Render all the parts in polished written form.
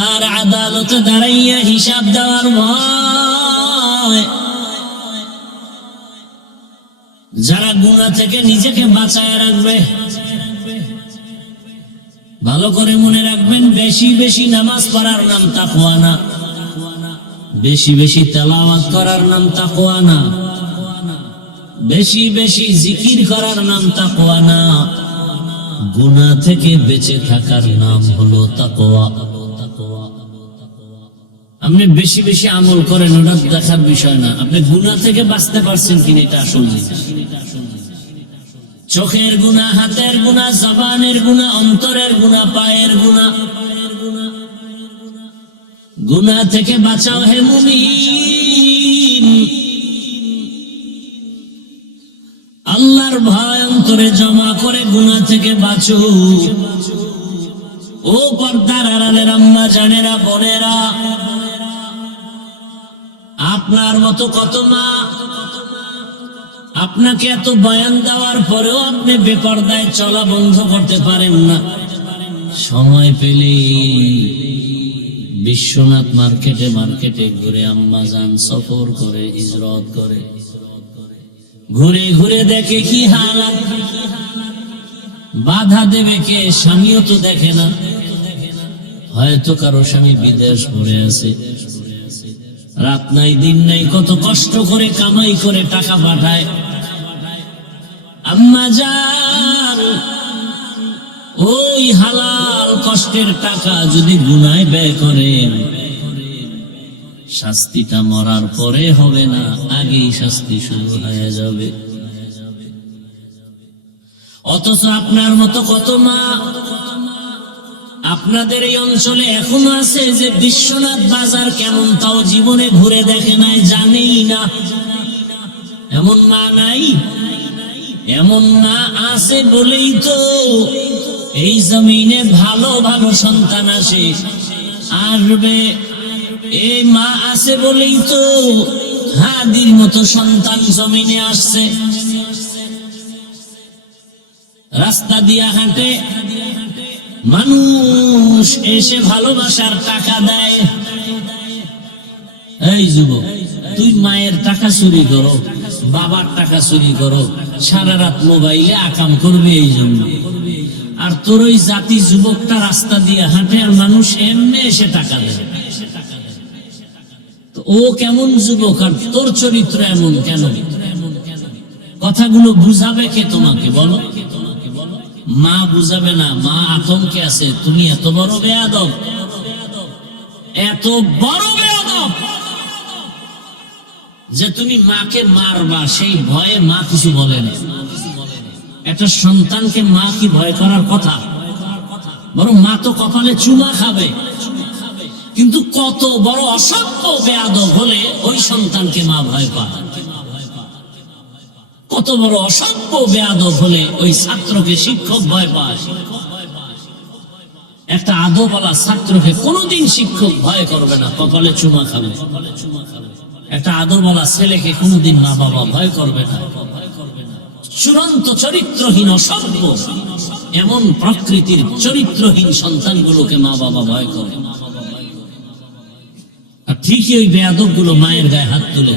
আল্লাহর আদালতে দাঁড়াইয়া হিসাব দেওয়ার ভয়। যারা গুনাহ থেকে নিজেকে বাঁচায় রাখবে, ভালো করে মনে রাখবেন, বেশি বেশি নামাজ পড়ার নাম তাকওয়া না, বেশি বেশি তেলাওয়াত করার নাম তাকওয়া না, বেশি বেশি জিকির করার নাম তাকওয়া না, গুনাহ থেকে বেঁচে থাকার নাম হলো তাকওয়া। আপনি বেশি বেশি আমল করেন, ওটা দেখার বিষয় না, আপনি গুনাহ থেকে বাঁচতে পারছেন কিনা এটা আসল জিনিস। চোখের গুনাহ, হাতের গুনাহ, জবানের গুনাহ, অন্তরের গুনাহ, পায়ের গুনাহ, গুনাহ থেকে বাঁচাও হে মুমিন। আল্লাহর ভয় অন্তরে জমা করে গুনাহ থেকে বাঁচো। ও পর্দার আড়ালের আম্মা জানেরা, বোনেরা, আপনার মতো কত মা আপনাকে এত বয়ান দেওয়ার পরেও আপনি বেপরদায় চলা বন্ধ করতে পারেন না। সময় পেলে বিশ্বনাথ মার্কেটে মার্কেটে ঘুরে, আম্মা জান সফর করে, হিজরত করে, ঘুরে ঘুরে দেখে কি হালাত। বাধা দেবে কে? স্বামীও তো দেখে না, হয়তো কারো স্বামী বিদেশ ঘুরে আছে, রাত নাই দিন নাই কত কষ্ট করে কামাই করে টাকা পাঠায়। আম্মা জান, ওই হালাল কষ্টের টাকা যদি গুনায় ব্যয় করেন, শাস্তিটা মরার পরে হবে না, আগেই শাস্তি শুরু হয়ে যাবে। অথচ আপনার মতো কত মা আপনাদের এই অঞ্চলে এখনো আছে যে বিশ্বনাথ বাজার কেমন তাও জীবনে ঘুরে দেখে নাই, জানেই না। এমন মা নাই? এমন মা আছে বলেই তো এই জমিনে ভালো ভালো সন্তান আসবে। এই মা আছে বলেই তো হাদির মতো সন্তান জমিনে আসছে। রাস্তা দিয়া হাঁটে, মানুষ এসে ভালোবাসার টাকা দেয়। এই যুবক, তুই মায়ের টাকা চুরি করো, বাবার টাকা চুরি করো, সারা রাত মোবাইলে আকাম করবে এই জন্য। আর তোর ওই জাতি যুবকটা রাস্তা দিয়ে হাঁটে আর মানুষ এমনি এসে টাকা দেয়। ও কেমন যুবক আর তোর চরিত্র এমন কেন? কথাগুলো বুঝাবে কে তোমাকে বলো? মা বুঝাবে না, মা আতঙ্কে আছে। তুমি এত বড় বেয়াদব, এত বড় বেয়াদব যে তুমি মাকে মারবা, সেই ভয়ে মা কিছু বলে না। একটা সন্তানকে মা কি ভয় করার কথা? বরং মা তো কপালে চুমা খাবে। কিন্তু কত বড় অসভ্য বেয়াদব হলে ওই সন্তানকে মা ভয় পায়। কত বড় অসভ্য বেয়াদব হলে ওই ছাত্রকে শিক্ষক ভয় পায়। একটা আদবওয়ালা ছাত্রকে কোনোদিন শিক্ষক ভয় করবে না, কপালে চুমা খাবে। একটা আদবওয়ালা ছেলেকে কোনোদিন মা বাবা ভয় করবে না। চূড়ান্ত চরিত্রহীন অসভ্য এমন প্রকৃতির চরিত্রহীন সন্তানগুলোকে মা বাবা ভয় করে। আর ঠিকই ওই বেয়াদব গুলো মায়ের গায়ে হাত তুলে,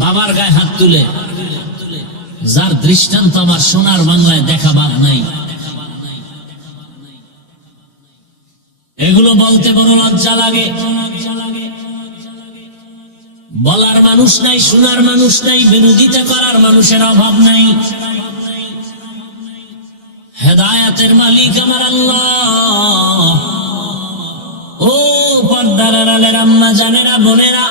বাবার গায়ে হাত তুলে, যার দৃষ্টান্ত আমার সোনার বাংলায় দেখা বাদ নাই। এগুলো বলতে বড় লজ্জা লাগে। বলার মানুষ নাই, শোনার মানুষ নাই, বিরোধিতা করার মানুষের অভাব নাই। হেদায়েতের মালিক আমার আল্লাহ। ও পর্দার আড়ালের আম্মা জানেরা, বোনেরা,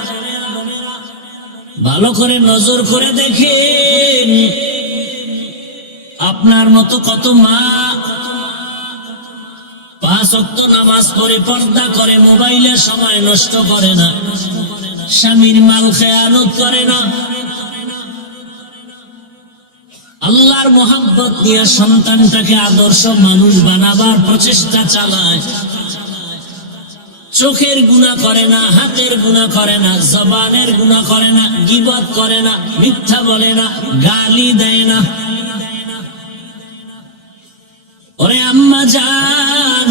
ভালো করে নজর করে দেখেন, আপনার মতো কত মা 5 ওয়াক্ত নামাজ পড়ে, পর্দা করে, মোবাইলে সময় নষ্ট করে না, স্বামীর মাল খেয়ানত করে না, আল্লাহর মোহাব্বত নিয়ে সন্তানটাকে আদর্শ মানুষ বানাবার প্রচেষ্টা চালায়। চোখের গুনাহ করে না, হাতের গুনাহ করে না, জবানের গুনাহ করে না, গীবত করে না, মিথ্যা বলে না, গালি দেয় না। ওরে আম্মা জান,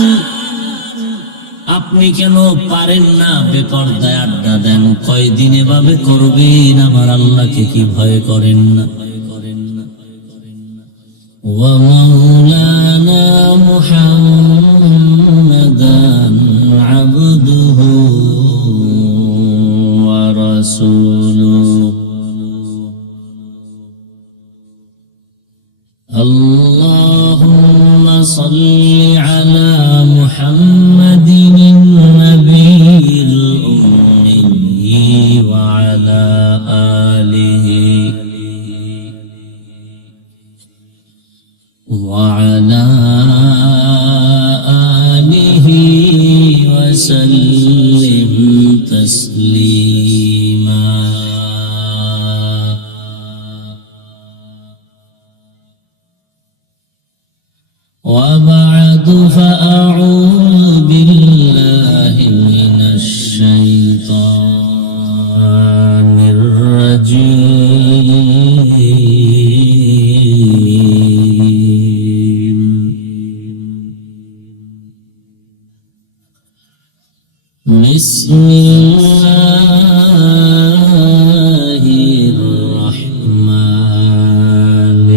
আপনি কেন পারেন না বেপরদায় আড্ডা দেন? কয়দিন এভাবে করবেন? আমার আল্লাহকে কি ভয় করেন না? ওয়া মাওলানা মুহাম্মাদান আবদুহু ওয়া রাসূলুহু আল্লাহুম্মা সাল্লি আলা মুহাম্মাদিন النبيل الأمي وعلى آله وسلم تسليما وبعد فأعوذ بالله من الشيطان الرجيم بسم الله الرحمن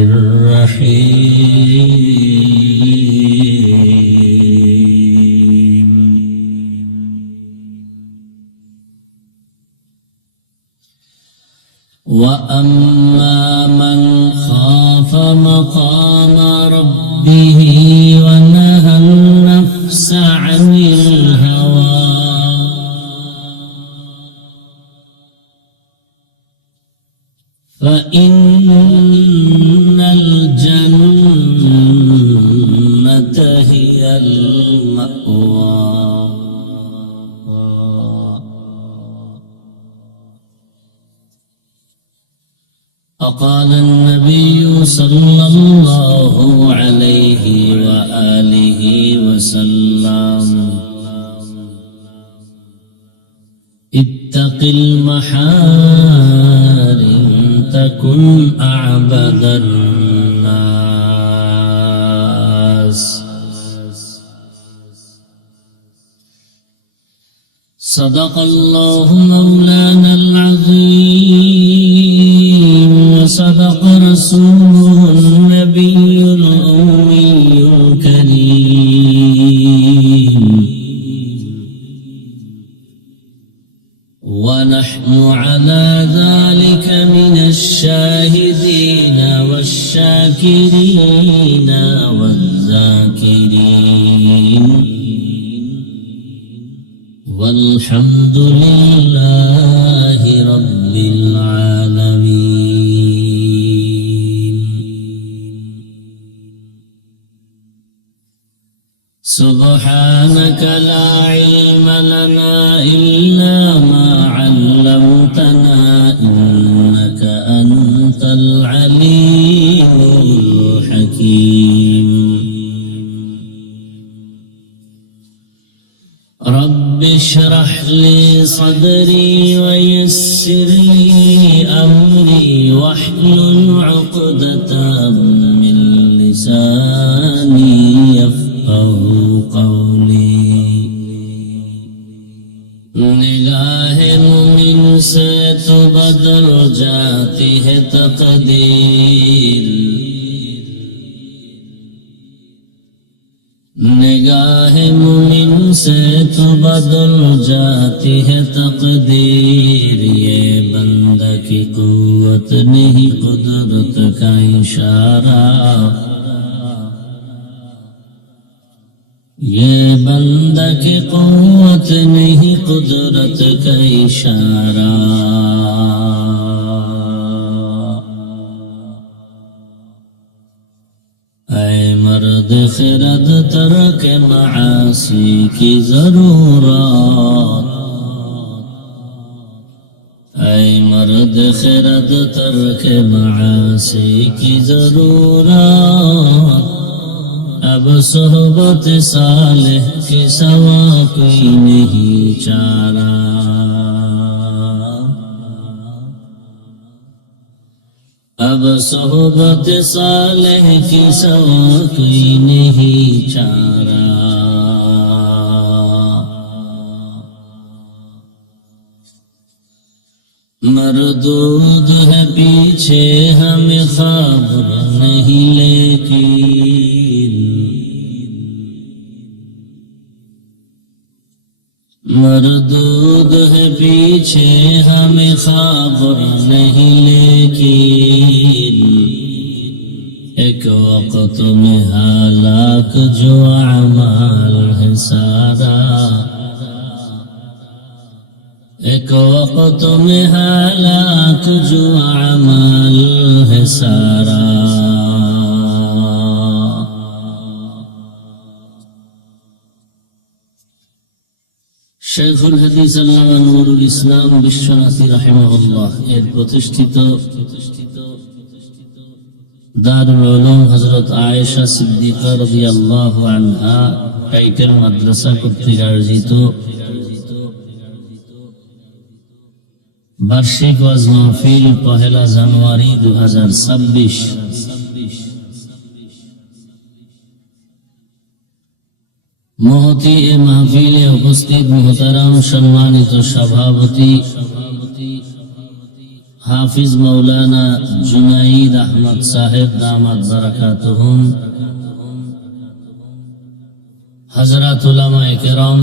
الرحيم وأما من خاف مقام ربه ونهى النفس عن الهوى فإن الجنة هي المأوى فقال النبي صلى الله عليه وآله وسلم اتق المحارم تكن أعبد الناس صدق الله مولانا العظيم وصدق رسوله النبي الأمي الكريم ونحن على ذلك من الشاهدين والشاكرين والذاكرين والحمد لله رب العالمين سبحانك لا علم لنا إلا ما علمتنا إنك أنت العليم الحكيم رب اشرح لي صدري ويسر لي أمري واحلل عقدة من لساني يفقه قولي निगाह मुमिन से तो बदल जाती है तकदीर निगाह मुमिन से तो बदल जाती है तकदीर ये बंदा की कुव्वत नहीं कुदरत का इशारा ये बंदा की कुव्वत नहीं कुदरत का इशारा ऐ मर्द खिरद तरक मासी की जरूरत ऐ मर्द खिरद तरक मासी की जरूरत अब सोहबत सालेह के सवा कोई नहीं चारा अब सोहबत सालेह की सवा कोई नहीं चारा मरदूद है पीछे हमें खबर नहीं लेकिन, मरदूद है पीछे हमें खबर नहीं लेकिन, एक वक्त में हालाक जो अमाल है सारा, एक वक्त में हालाक जो अमाल है सारा। शेखुल हदीस আল্লামা নুরুল ইসলাম বিশ্বনাথী রাহিমাহুল্লাহ এর প্রতিষ্ঠিত দারুল উলুম হযরত আয়েশা সিদ্দিকা রাদিয়াল্লাহু আনহা টাইটেল মাদ্রাসা কর্তৃক আয়োজিত বার্ষিক ওয়াজ মাহফিল 1 জানুয়ারি 2026 মহতি এ মাহফিলে উপস্থিত মুহতারাম সম্মানিত সভাপতি হাফিজ মাওলানা জুনাইদ আহমদ সাহেব দামাত বারাকাতুহুম, হযরত উলামায়ে কেরাম,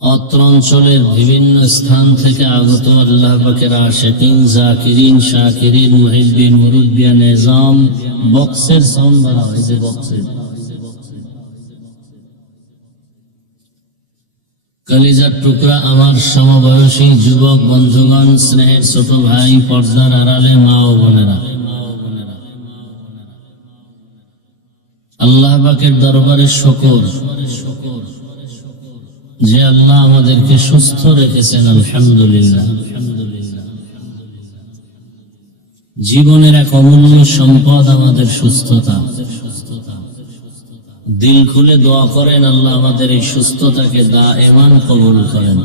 অত্র অঞ্চলের বিভিন্ন স্থান থেকে আগত আল্লাহ পাকের আশিকিন, জাকিরিন, শাকিরিন, মুহিব্বিন, মুরুব্বিয়ান নিজাম, বক্সের সাউন্ড বাড়াও, এই যে বক্সের কলিজার টুকরা আমার সমবয়সী যুবক বন্ধুগণ, স্নেহের ছোট ভাই, পর্দার আড়ালে মা ও বোনেরা, আল্লাহ পাকের দরবারে শুকর যে আল্লাহ আমাদেরকে সুস্থ রেখেছেন, আলহামদুলিল্লাহ। জীবনের এক অমূল্য সম্পদ আমাদের সুস্থতা। দিল খুলে দোয়া করেন আল্লাহ আমাদের এই সুস্থতাকে দায়েমান কবুল করেন।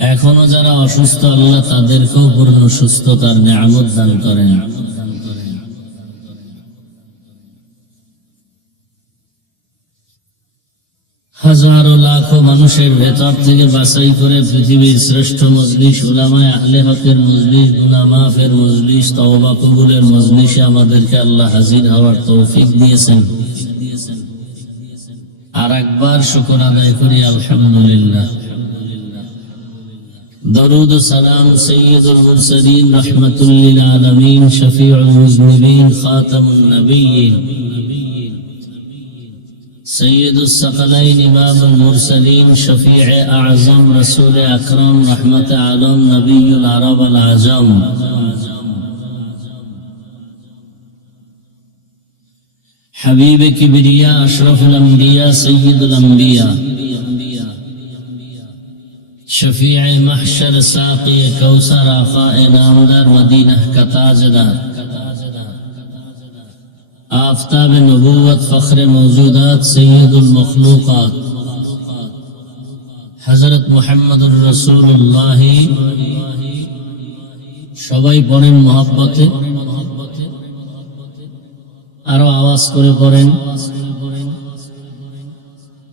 এখনো যারা অসুস্থ আল্লাহ তাদেরকেও পূর্ণ সুস্থতার নিয়ামত দান করেন। হাজারো লাখো মানুষের ভেতর থেকে বাছাই করে পৃথিবীর শ্রেষ্ঠ মজলিস, উলামায়ে আহলে হকের মজলিস, গুনাহ মাফের মজলিস, তওবা কবুলের মজলিসে আমাদেরকে আল্লাহ হাজির হওয়ার তৌফিক দিয়েছেন। আর একবার শুকর আদায় করি আলহামদুলিল্লাহ। দরুদ ও সালাম সাইয়্যিদুল মুরসালিন রাহমাতুল লিল আলামিন শফিউল মুজনিবিন খাতামুন নবিয়্যিন سيد الثقلين إمام المرسلين شفيع أعظم رسول أكرم رحمة عالم نبي العرب العجم حبيب كبرياء أشرف الأنبياء سيد الأنبياء شفيع محشر ساقي كوثر آقاء نامدار مدينة كتاجدار آفتاب نبوت فخر موجودات سید المخلوقات حضرت محمد رسولullah। সবাই পড়েন মহব্বতে, আরো আওয়াজ করে পড়েন।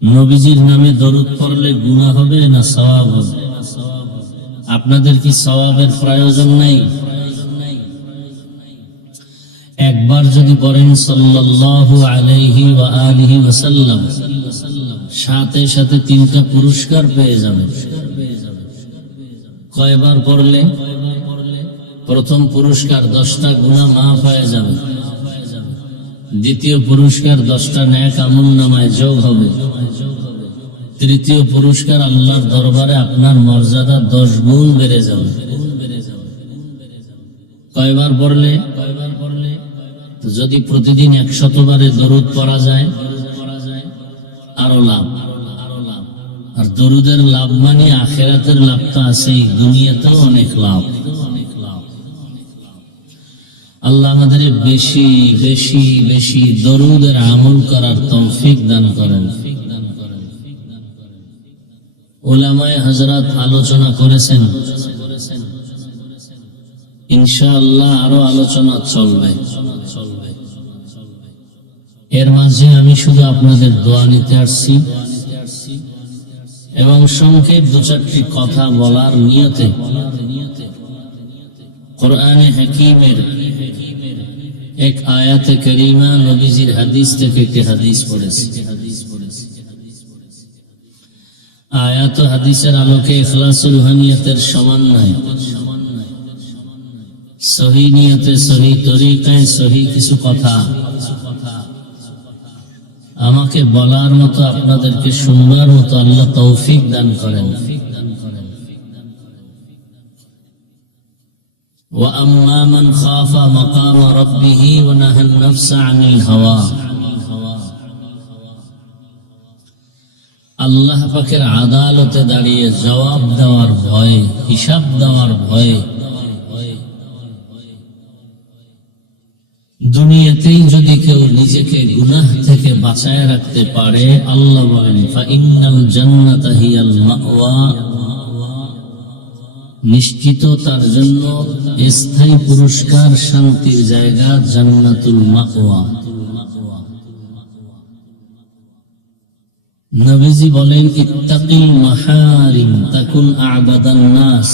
নবীজির নামে দরুদ পড়লে গুনাহ হবে না সওয়াব হবে? আপনাদের কি সওয়াবের প্রয়োজন নাই? একবার যদি পড়েন সাল্লাল্লাহু আলাইহি ওয়া আলিহি ওয়াসাল্লাম, সাথে সাথে 3টা পুরস্কার পেয়ে যাবেন। কয়বার পড়লে? প্রথম পুরস্কার 10টা গুনাহ মাফ হয়ে যাবে, দ্বিতীয় পুরস্কার 10টা নেক আমলনামায় যোগ হবে, তৃতীয় পুরস্কার আল্লাহর দরবারে আপনার মর্যাদা 10 গুণ বেড়ে যাবে। কয়বার পড়লে? যদি প্রতিদিন 100 বারে দরুদ পড়া যায় আরো লাভ। আর দরুদের লাভ মানে আখিরাতের লাভ তো আছেই, দুনিয়াতেও অনেক লাভ। আল্লাহ আমাদের বেশি বেশি বেশি দরুদের আমল করার তৌফিক দান করেন। উলামায়ে হযরত আলোচনা করেছেন, ইনশাআল্লাহ আরো আলোচনা চলবে। এর মাঝে আমি শুধু আপনাদের দোয়া নিতে আসছি। এবং সংক্ষেপ দু চারটি কথা বলার নিয়তে কোরআনে হাকিমের এক আয়াতে কারিমা নবীজির হাদিস থেকে একটি হাদিস পড়েছি। আয়াত ও হাদিসের আলোকে ইখলাসুল নিয়তের সমন্বয়, সহি নিয়তে সহি তরিকায় সহি কিছু কথা আমাকে বলার মতো, আপনাদেরকে শুনবার মতো আল্লাহ তৌফিক দান করেন। وَأَمَّا مَنْ خَافَ مَقَامَ رَبِّهِ وَنَهَى النَّفْسَ عَنِ الْهَوَى, আল্লাহ পাকের আদালতে দাঁড়িয়ে জবাব দেওয়ার ভয়ে, হিসাব দেওয়ার ভয়ে দুনিয়াতেই যদি কেউ নিজেকে গুনাহ থেকে বাঁচায় রাখতে পারে, আল্লাহ বলেন ফাইন্নাল জান্নাতা হিয়াল মাওয়া, নিশ্চিত তার জন্য স্থায়ী পুরস্কার, শান্তির জায়গা জান্নাতুল মাওয়া। নবীজি বলেন ইত্তাকিল মাহারিম তাকুন আ'বাদান নাস,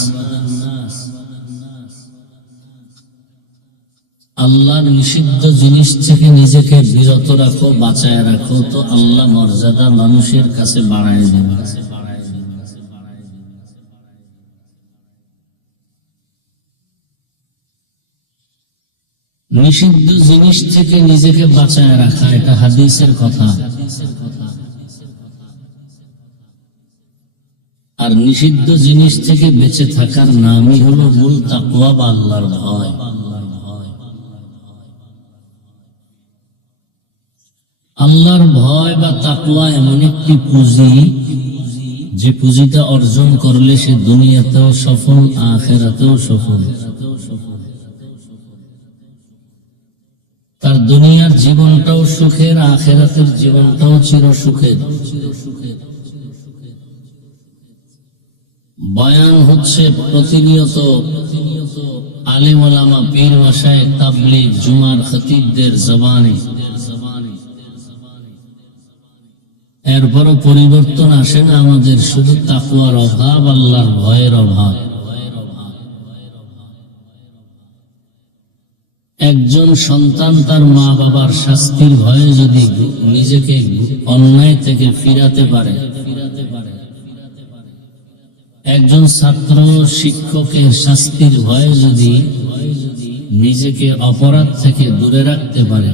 আল্লাহর নিষিদ্ধ জিনিস থেকে নিজেকে বিরত রাখো, বাঁচায় রাখো, তো আল্লাহ মর্যাদা মানুষের কাছে বাড়ায় দেবে। নিষিদ্ধ জিনিস থেকে নিজেকে বাঁচায় রাখা, এটা হাদিসের কথা। আর নিষিদ্ধ জিনিস থেকে বেঁচে থাকার নামই হলো মূল তাকওয়া বা আল্লাহর ভয়। আল্লাহর ভয় বা তাকওয়া এমন একটি পুঁজি, যে পুঁজিটা অর্জন করলে সে দুনিয়াতেও সফল, আখিরাতেও সফল। তার দুনিয়ার জীবনটাও সুখের, আখিরাতের জীবনটাও চির সুখের। বয়ান হচ্ছে প্রতিনিয়ত আলেম ওলামা, পীর মাশায়েখ, তাবলীগ, জুমার খতিবদের জবানে। এরপরও পরিবর্তন আসে না আমাদের, শুধু তাকওয়ার অভাব, আল্লাহর ভয়ের অভাব। একজন সন্তান তার মা বাবার শাস্তির ভয়ে যদি নিজেকে অন্যায় থেকে ফিরাতে পারে, একজন ছাত্র শিক্ষকের শাস্তির ভয়ে যদি নিজেকে অপরাধ থেকে দূরে রাখতে পারে,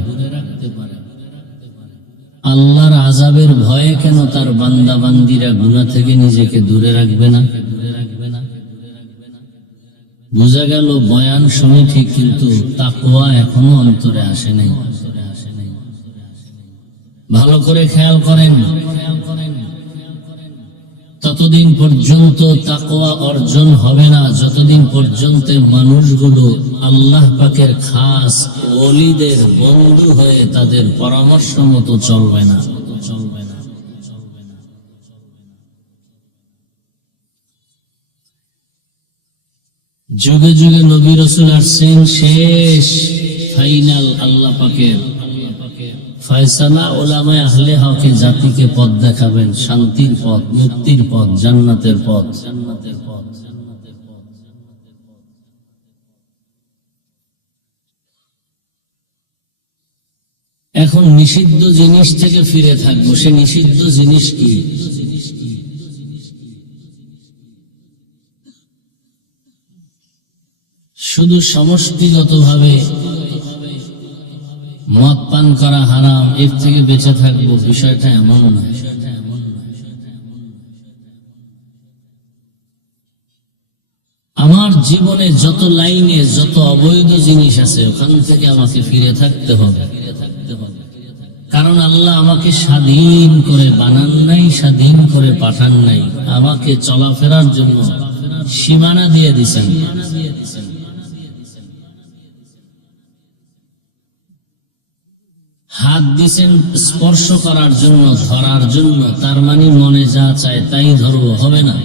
আল্লাহর আযাবের ভয়ে কেন তার বান্দা বান্দীরা গুনাহ থেকে নিজেকে দূরে রাখবে না? বোঝা গেল বয়ান শুনি ঠিক, কিন্তু তাকওয়া এখনো অন্তরে আসে নাই। ভালো করে খেয়াল করেন, ততদিন পর্যন্ত তাকওয়া অর্জন হবে না যতদিন পর্যন্ত মানুষগুলো আল্লাহ পাকের খাস ওলিদের বন্ধু হয়ে তাদের পরামর্শ মতো চলবে না। যুগে যুগে নবী রাসূল আসছেন, শেষ ফাইনাল আল্লাহ পাকের ফয়সালা উলামায়ে আহলে হকে জাতিকে পথ দেখাবেন, শান্তির পথ, মুক্তির পথ, জান্নাতের পথ। এখন নিষিদ্ধ জিনিস থেকে ফিরে থাকবো। সে নিষিদ্ধ জিনিস কি? শুধু সমষ্টিগতভাবে মদ পান করা হারাম, এর থেকে বেঁচে থাকবো, বিষয়টা এমন না। আমার জীবনে যত লাইনে যত অবৈধ জিনিস আছে, ওখান থেকে আমাকে ফিরে থাকতে হবে। কারণ আল্লাহ আমাকে স্বাধীন করে বানান নাই, স্বাধীন করে পাঠান নাই, আমাকে চলাফেরার জন্য সীমানা দিয়ে দিয়েছেন। হাত দিছেন স্পর্শ করার জন্য, ধরার জন্য, তার মানে মনে যা চায় তাই ধরবো, হবে না।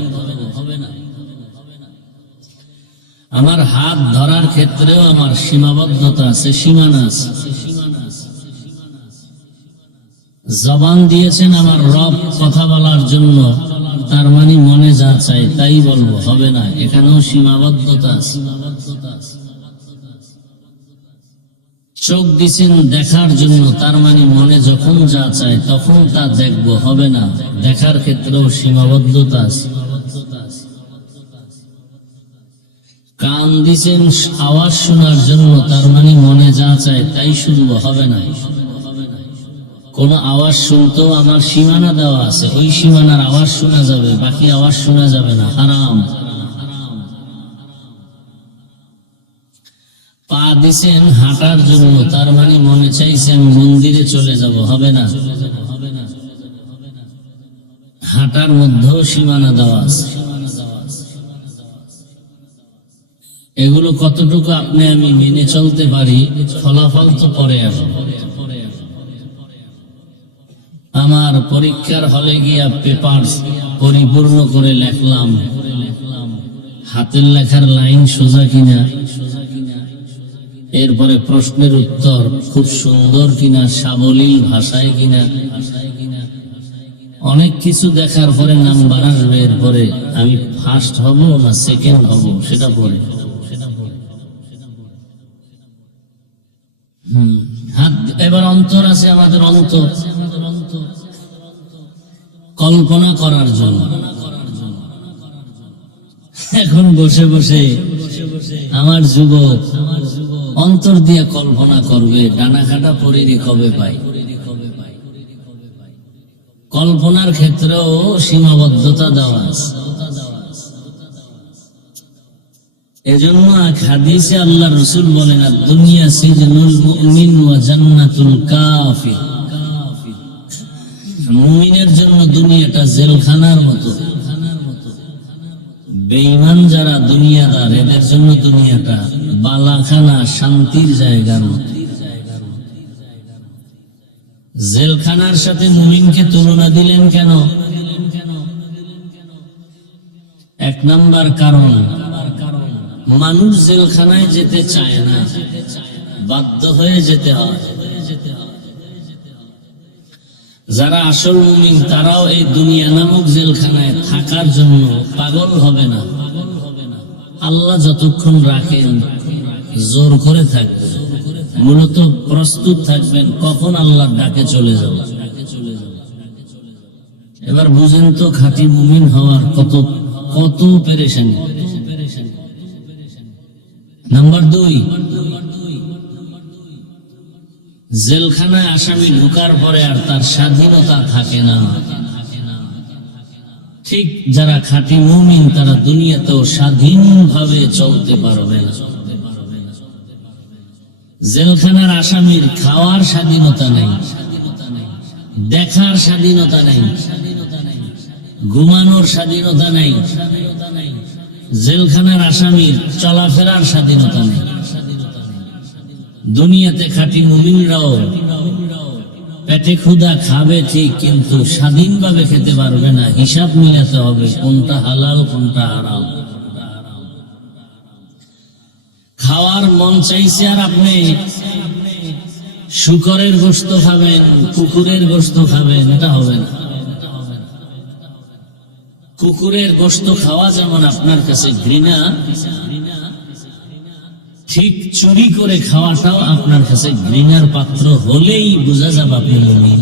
আমার হাত ধরার ক্ষেত্রেও আমার সীমাবদ্ধতা আছে, সীমানা আছে। জবান দিয়েছেন আমার রব কথা বলার জন্য, তার মানে মনে যা চাই তাই বলবো, হবে না। এখানেও সীমাবদ্ধতা আছে। চোখ দিছেন দেখার জন্য, তার মানে মনে যখন যা চায় তখন তা দেখবো, হবে না। দেখার ক্ষেত্রেও সীমাবদ্ধতা আছে। কান দিছেন আওয়াজ শোনার জন্য, তার মানে মনে যা চায় তাই শুনবো, হবে না। কোন আওয়াজ শুনতেও আমার সীমানা দেওয়া আছে, ওই সীমানার আওয়াজ শোনা যাবে, বাকি আওয়াজ শোনা যাবে না, হারাম। পা দিছেন হাঁটার জন্য, তার মানে মনে চাইছেন মন্দিরে চলে যাব, হবে না। হাঁটার মধ্যেও সীমানা দেওয়া আছে। এগুলো কতটুকু আপনি আমি মেনে চলতে পারি, ফলাফল তো পরে আসবে। আমার পরীক্ষার হলে গিয়া পেপার পরিপূর্ণ করে লেখলাম, হাতের লেখার লাইন সোজা কিনা, এরপরে প্রশ্নের উত্তর খুব সুন্দর কিনা, সাবলীল ভাষায় কিনা, অনেক কিছু দেখার পরে নাম্বার আসবে। এরপরে আমি ফার্স্ট হব না সেকেন্ড হব সেটা পরে। হাত এবার অন্তর আছে আমাদের, অন্তর কল্পনা করার জন্য। এখন বসে বসে আমার যুবক অন্তর দিয়ে কল্পনা করবে, ডানা কাটা পরিরি কবে পাই। কল্পনার ক্ষেত্রেও সীমাবদ্ধতা দেওয়া আছে। এজন্য এক হাদিসে আল্লাহ রাসূল বলেন, দুনিয়া সিজনুল মুমিন ওয়া জান্নাতুল কাফির। মুমিনের জন্য দুনিয়াটা জেলখানার মতো, বেঈমান যারা দুনিয়াদার এদের জন্য দুনিয়াটা বালাখানা, শান্তির জায়গার মতো। জেলখানার সাথে মুমিনকে তুলনা দিলেন কেন? এক নাম্বার কারণ, মানুষ জেলখানায় যেতে চায় না, বাধ্য হয়ে যেতে হয়। যারা আসল মুমিন তারাও এই দুনিয়া নামক জেলখানায় থাকার জন্য পাগল হবে না। আল্লাহ যতক্ষণ রাখেন জোর করে থাকবেন, মূলত প্রস্তুত থাকবেন কখন আল্লাহর ডাকে চলে যাব। এবার বুঝেন তো খাঁটি মুমিন হওয়ার কত কত পেরেশানি। নাম্বার 2, জেলখানায় আসামি ঢোকার পরে আর তার স্বাধীনতা থাকে না। ঠিক যারা খাঁটি মুমিন তারা দুনিয়াতেও স্বাধীনভাবে চলতে পারবে না। জেলখানার আসামির খাওয়ার স্বাধীনতা নেই, দেখার স্বাধীনতা নেই, ঘুমানোর স্বাধীনতা নেই। জেলখানার আসামির চলাফেরার স্বাধীনতা নেই। দুনিয়াতে খাঁটি মুমিনরাও পেটে ক্ষুধা খাবে ঠিক, কিন্তু স্বাধীনভাবে খেতে পারবে না। হিসাব মিলাতে হবে কোনটা হালাল কোনটা হারাম। খাওয়ার মন চাইছে আর আপনি শুকরের গোশত খাবেন, কুকুরের গোশত খাবেন, এটা হবে না। কুকুরের গোশত খাওয়া যেমন আপনার কাছে ঘৃণা, ঠিক চুরি করে খাওয়াটাও আপনার কাছে ঘৃণার পাত্র হলেই বোঝা যাবে আপনি মুমিন।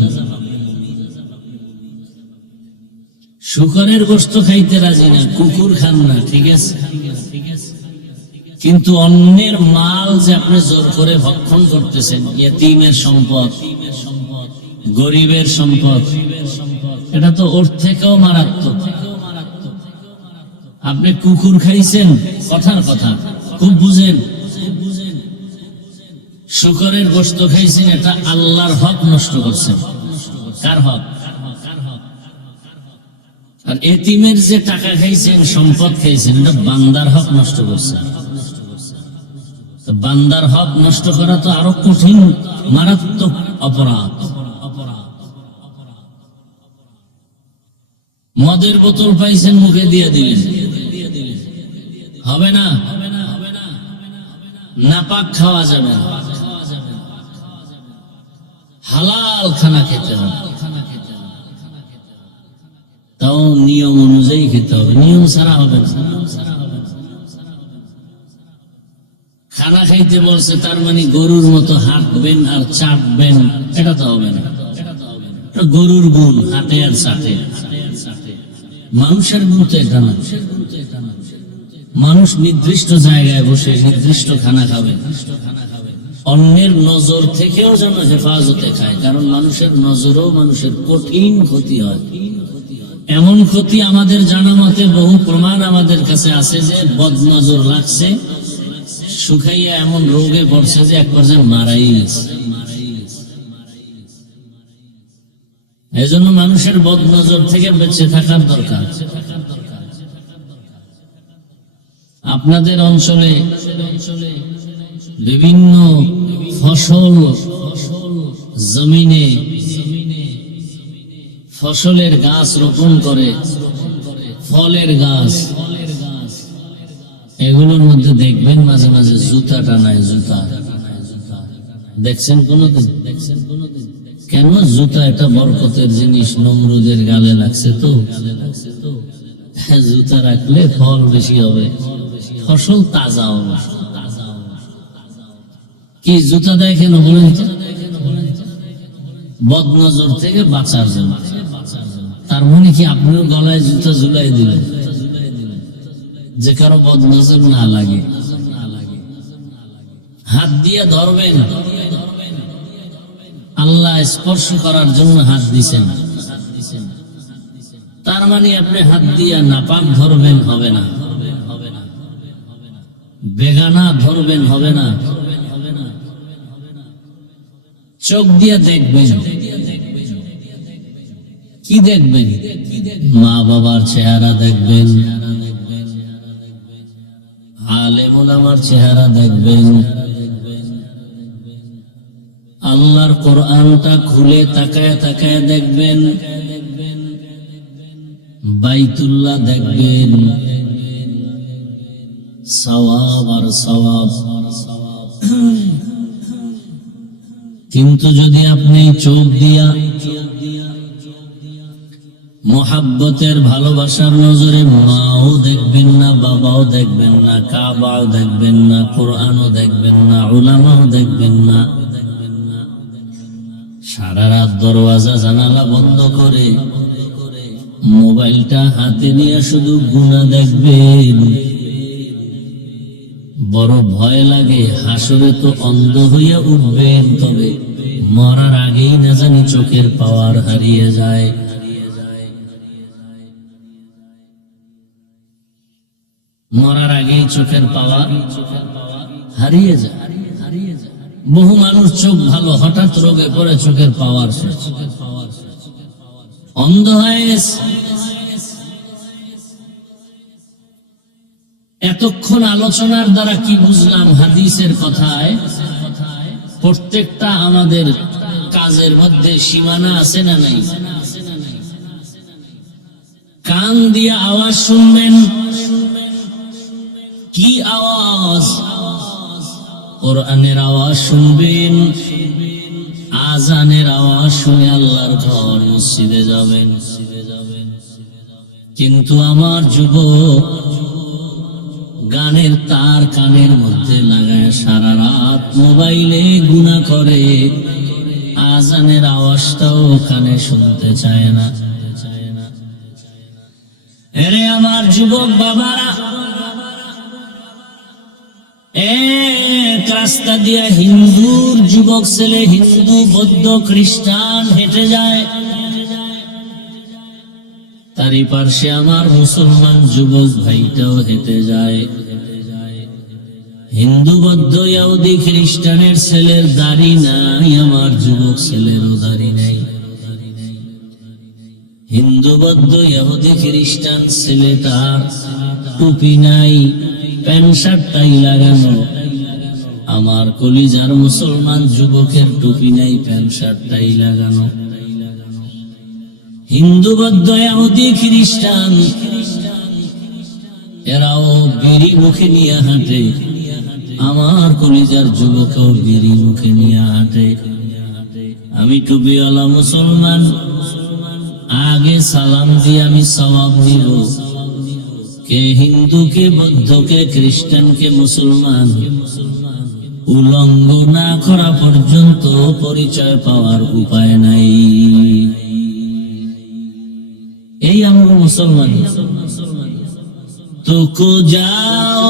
শুকরের গোশত খাইতে রাজি না, কুকুর খান না, ঠিক আছে, কিন্তু অন্যের মাল যে আপনি জোর করে ভক্ষণ করতেছেন, ইয়েতিমের সম্পদ, গরিবের সম্পদ, এটা তো ওর থেকেও মারাত্মক। আপনি কুকুর খাইছেন, কথার কথা খুব বুঝেন, শুকরের গোশত খাইছেন, এটা আল্লাহর হক নষ্ট করছেন। কার হক? আর এতিমের যে টাকা খাইছেন, সম্পদ খাইছেন, এটা বান্দার হক নষ্ট করছেন। বান্দার হক নষ্ট করা তো আরো কঠিন মারাত্মক অপরাধ। মদের বোতল পাইছেন, মুখে দিয়ে দিলেন, হবে না। নাপাক খাওয়া যাবে না, হালাল খানা খেতে হবে। তাও নিয়ম অনুযায়ী খেতে হবে, নিয়ম ছাড়া হবে না। খানা খাইতে বলছে তার মানে গরুর মতো হাঁটবেন আর চাটবেন, এটা তো হবে না। এটা গরুর গুণ, হাঁটে আর চাটে। মানুষের গুণ তো এটা না। মানুষ নির্দিষ্ট জায়গায় বসে নির্দিষ্ট খানা খাবে, অন্যের নজর থেকেও যেন হেফাজতে খায়, কারণ মানুষের নজরেও মানুষের কঠিন ক্ষতি হয়। এমন ক্ষতি আমাদের জানা মতে বহু প্রমাণ আমাদের কাছে আছে যে বদনজর লাগছে, শুকাইয়া এমন রোগে পড়ছে যে একবার যেন মারাই গেছে। এই জন্য মানুষের বদনজর থেকে বেঁচে থাকার দরকার। আপনাদের অঞ্চলে বিভিন্ন ফসল জমিনে ফসলের গাছ রোপণ করে, ফলের গাছ, এগুলোর মধ্যে দেখবেন মাঝে মাঝে জুতা টানায়। জুতা দেখছেন কোনদিন? কেন? জুতা এটা বরকতের জিনিস, নমরুদের গালে লাগছে তো জুতা রাখলে ফল বেশি হবে, ফসল তাজা হবে। কি জুতা দেয় কেন বলেন? বদনজর থেকে বাঁচার জন্য। তার মানে কি আপনিও গলায় জুতা ঝুলাই দিলেন যে কারো বদনজর না লাগে? হাত দিয়ে ধরবেন, আল্লাহ স্পর্শ করার জন্য হাত দিছেন, তার মানে আপনি হাত দিয়ে নাপাক ধরবেন, হবে না। বেগানা ধরবেন, হবে না। চোখ দিয়ে দেখবেন, কি দেখবেন? মা বাবার চেহারা দেখবেন, আলেম ওলামার চেহারা দেখবেন, আল্লাহর কোরআনটা খুলে তাকায় তাকায় দেখবেন, বাইতুল্লাহ দেখবেন, সওয়াব আর সওয়াব। কিন্তু যদি আপনি চোখ দিয়া মোহাব্বতের ভালোবাসার নজরে মাও দেখবেন না, বাবাও দেখবেন না, কাবাও দেখবেন না, কোরআনও দেখবেন না, উলামাও দেখবেন না, সারা রাত দরওয়াজা জানালা বন্ধ করে মোবাইলটা হাতে নিয়ে শুধু গুনাহ দেখবেন, বড় ভয় লাগে। হাসরে তো অন্ধ হইয়া উঠবেন, তবে মরার আগেই না জানি চোখের পাওয়ার হারিয়ে যায়। মরার আগেই চোখের পাওয়ার হারিয়ে যায়। বহু মানুষ চোখ ভালো, হঠাৎ রোগে পড়ে চোখের পাওয়ার শেষ, অন্ধ হয়ে গেছে। এতক্ষণ আলোচনার দ্বারা কি বুঝলাম? হাদিসের কথায় প্রত্যেকটা আমাদের কাজের মধ্যে সীমানা আছে না নাই? কান দিয়ে আওয়াজ শুনবেন, কি আওয়াজ? কোরআনের আওয়াজ শুনবেন, আজানের আওয়াজ শুনে আল্লাহর ঘর মসজিদে যাবেন। কিন্তু আমার যুবক গানের তার কানের মধ্যে লাগায় সারা রাত মোবাইলে গুনাহ করে, আজানের আওয়াজটাও কানে শুনতে চায় না। এরে আমার যুবক বাবারা, এক রাস্তা দিয়া হিন্দুর যুবক ছেলে, হিন্দু বৌদ্ধ খ্রিস্টান হেঁটে যায়, তারই পাশে আমার মুসলমান যুবক ভাইটাও হেঁটে যায়। হিন্দু বৌদ্ধ ইহুদি খ্রিস্টানের ছেলের দাড়ি নাই, আমার যুবক ছেলেরও দাড়ি নাই। হিন্দু বৌদ্ধ ইহুদি খ্রিস্টান ছেলেটার টুপি নাই, প্যান্ট শার্ট টাই লাগানো। আমার কলিজার মুসলমান যুবকের টুপি নাই, প্যান্ট শার্ট টাই লাগানো। হিন্দু বৌদ্ধ ইহুদি খ্রিস্টান এরাও বিড়ি মুখে নিয়ে হাঁটে, আমার কলিজার যুবকও বিড়ি মুখে নিয়ে হাঁটে। আমি টুপিওয়ালা মুসলমান, আগে সালাম দিয়ে আমি সওয়াব নিব, কে হিন্দু কে বৌদ্ধ কে খ্রিস্টান কে মুসলমান উলঙ্গ না করা পর্যন্ত পরিচয় পাওয়ার উপায় নাই। এই আমরা মুসলমান। তুকু যাও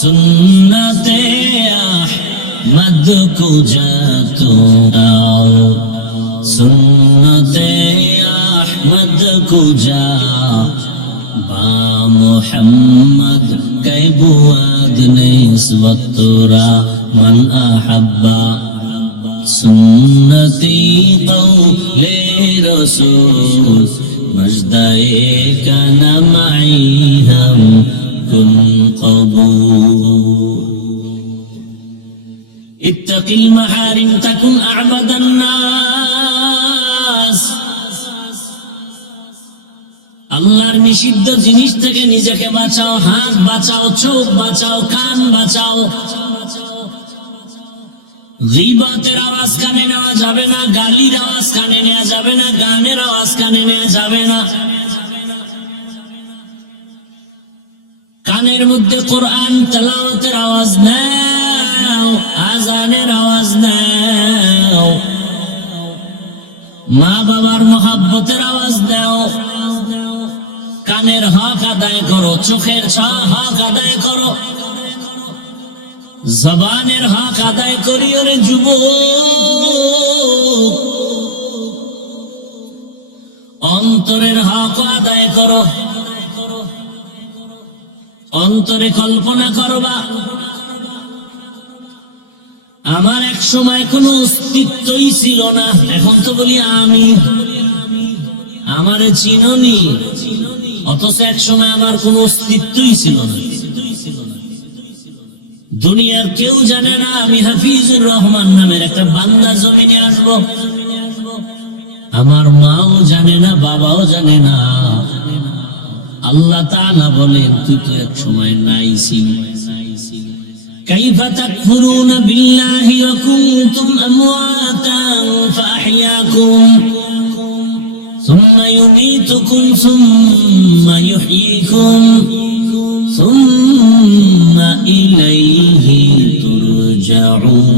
সুন্নতে আহমদ কো যাতো যাও, সুন্নতে আহমদ কো যাও, বা মুহাম্মদ কে বুয়াদ নিসবতরা মান আহাব্বা, সুন্নতি কওলে রাসূল মজদায়ে কানা মাই হাম কুন কবুল। ইত্তাকিল মাহারিম তাকুন আ'বাদান নাস। আল্লাহর নিষিদ্ধ জিনিস থেকে নিজেকে বাঁচাও, হাত বাঁচাও, চোখ বাঁচাও, কান বাঁচাও। গীবতের আওয়াজ কানে নেওয়া যাবে না, গালির আওয়াজ কানে নেওয়া যাবে না, গানের আওয়াজ কানে নেওয়া যাবে না। কানের মধ্যে কোরআন তেলাওয়াতের আওয়াজ নাও, আজানের আওয়াজ নাও, মা বাবার মহব্বতের আওয়াজ দাও। কানের হক আদায় করো, চোখের হক আদায় করো, জবানের হক আদায় করিও রে যুবক। অন্তরের হক আদায় করো। অন্তরে কল্পনা করবা, আমার এক সময় কোনো অস্তিত্বই ছিল না, এখন তো বলি আমি। আমারে চিননি, অথচ এক সময় আমার কোনো অস্তিত্বই ছিল না। দুনিয়ার কেউ জানে না আমি হাফিজুর রহমান নামের একটা বান্দা জমিনে আসব। আমার মাও জানে না, বাবাও জানে না। আল্লাহ তাআলা বলেন তুই তো এক সময় নাই ছিলি। কাইফা তাকফুরুনা বিল্লাহি ওয়া কুনতুম আমওয়াতান ফাআহইয়াকুম সুম্মা ইউমীতুকুম সুম্মা ইউহয়ীকুম সুম্মা ইলাইহি তুরজাউন।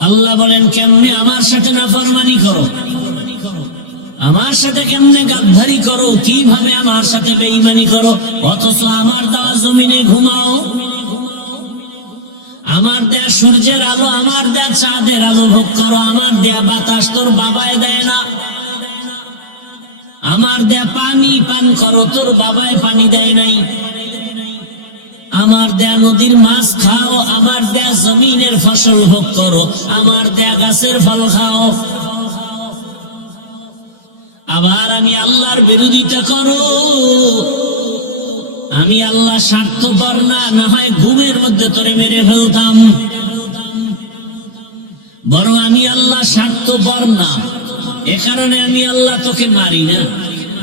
আল্লাহ বলেন কেমনে আমার সাথে নাফরমানি করো, আমার সাথে কেমনে গাদ্দারি করো, কিভাবে আমার সাথে বেঈমানি করো, অথচ আমার দেওয়া জমিনে ঘুমাও। আমার দেয়া সূর্যের আলো, আমার দেয়া চাঁদের আলো ভোগ করো। আমার দেয়া বাতাস তোর বাবায় দেয় না। আমার দেয়া পানি পান করো, তোর বাবায় পানি দেয় নাই। আমার দেয়া নদীর মাছ খাও, আমার দেয়া জমিনের ফসল ভোগ করো, আমার দেয়া গাছের ফল খাও। আবার আমি আল্লাহর বিরোধিতা করো। আমি আল্লাহ স্বার্থপর না, না হয় ঘুমের মধ্যে তোরে মেরে ফেলতাম। বরং আমি আল্লাহ স্বার্থপর না, এ কারণে আমি আল্লাহ তোকে মারি না,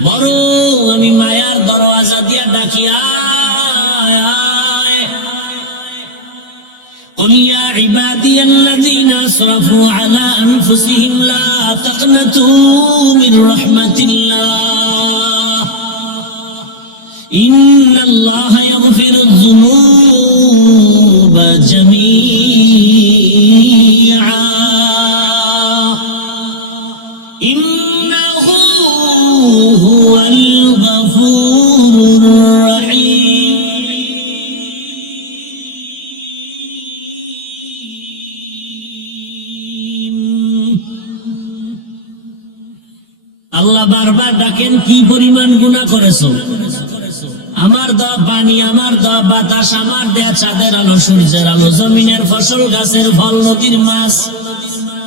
বরং আমি মায়ার দরওয়াজা দিয়া ডাকি আয় আয়। قل يا عبادي الذين أسرفوا على أنفسهم لا تقنطوا من رحمة الله إن الله يغفر الذنوب جميعا إنه هو الغفور الرحيم. আল্লাহ বারবার ডাকেন, কি পরিমাণ গুনাহ করেছো। আমার দেওয়া পানি, আমার দেওয়া বাতাস, আমার দেয়া চাঁদের আলো, সূর্যের আলো, জমিনের ফসল, গাছের ফল, নদীর মাছ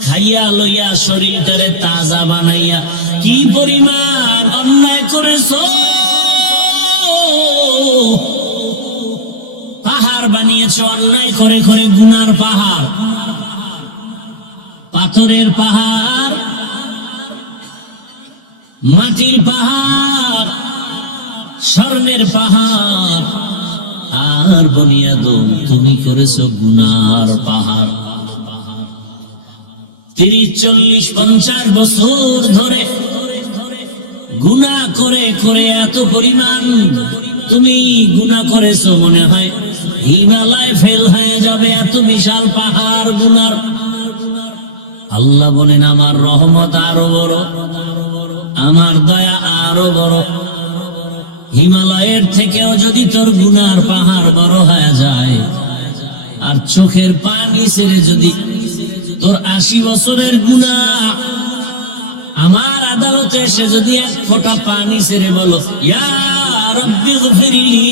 খাইয়া লইয়া শরীরটারে তাজা বানাইয়া কি পরিমাণ অন্যায় করেছো। পাহাড় বানিয়েছো অন্যায় করে করে, গুনার পাহাড়, পাথরের পাহাড়, মাটির পাহাড়, স্বর্ণের পাহাড়, আমার বনি আদম তুমি করেছো গুনার পাহাড়। 30, 40, 50 বছর ধরে গুনাহ করে করে এত পরিমাণ তুমি গুনাহ করেছো, মনে হয় হিমালয় ফেল হয়ে যাবে, এত বিশাল পাহাড় গুনার। আল্লাহ বলেন আমার রহমত আরো বড়, আমার দয়া আরো বড়। হিমালয়ের থেকেও যদি তোর গুনার পাহাড় বড় হয়ে যায়, আর চোখের পানি ছেড়ে যদি তোর 80 বছরের গুনাহ আমার আদালতে এসে যদি 1 ফোঁটা পানি ছেড়ে বলো ইয়া রাব্বি গফিরলি,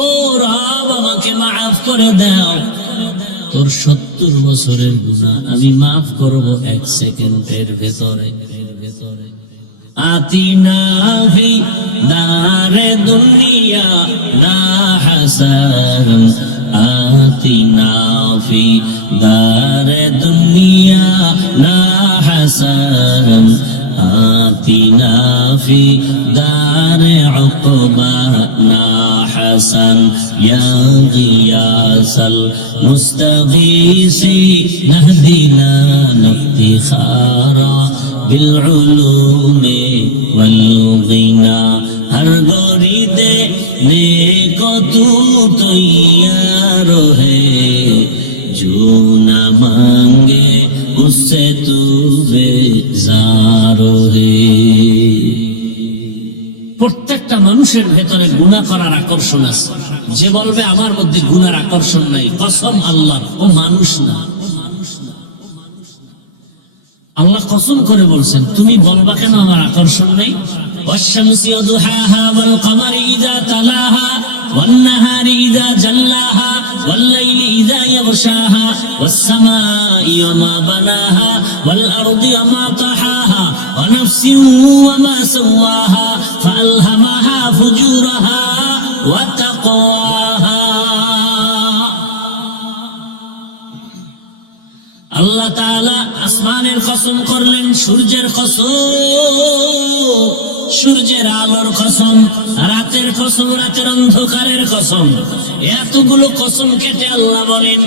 ও রব আমাকে মাফ করে দাও, তোর 70 বছরের গুনাহ আমি মাফ করব 1 সেকেন্ডের ভেতরে। আতিনা ফি দারে দুনিয়া না হাসান, আতিনা ফি দারে দুনিয়া না হাসান, আতিনা ফি দারে উকবা না হাসান, ইয়া গিয়াসাল মুস্তাগীসি নাহদিনা ইফতিখারা بالعلوم والغنى ہر گوری دینے کو تو تیار ہے، جو نہ مانگے اس سے تو بیزار ہے۔ প্রত্যেকটা মানুষের ভেতরে গুনাহ করার আকর্ষণ আছে। যে বলবে আমার মধ্যে গুনার আকর্ষণ নাই, কসম আল্লাহ, ও মানুষ না। আল্লাহ কসম করে বলছেন তুমি বলবা কেন আমার আকর্ষণ নেই? والشمس وضحاها والقمر إذا تلاها والنهار إذا جلاها والليل إذا يغشاها والسماء وما بناها والأرض وما طحاها ونفس وما سواها فألهمها فجورها وتقواها। আল্লাহ তাআলা আসমানের কসম করলেন, সূর্যের কসম, সূর্যের আলোর কসম, রাতের কসম, রাতের অন্ধকারের কসম। এতগুলো কসম কেটে আল্লাহ বলেন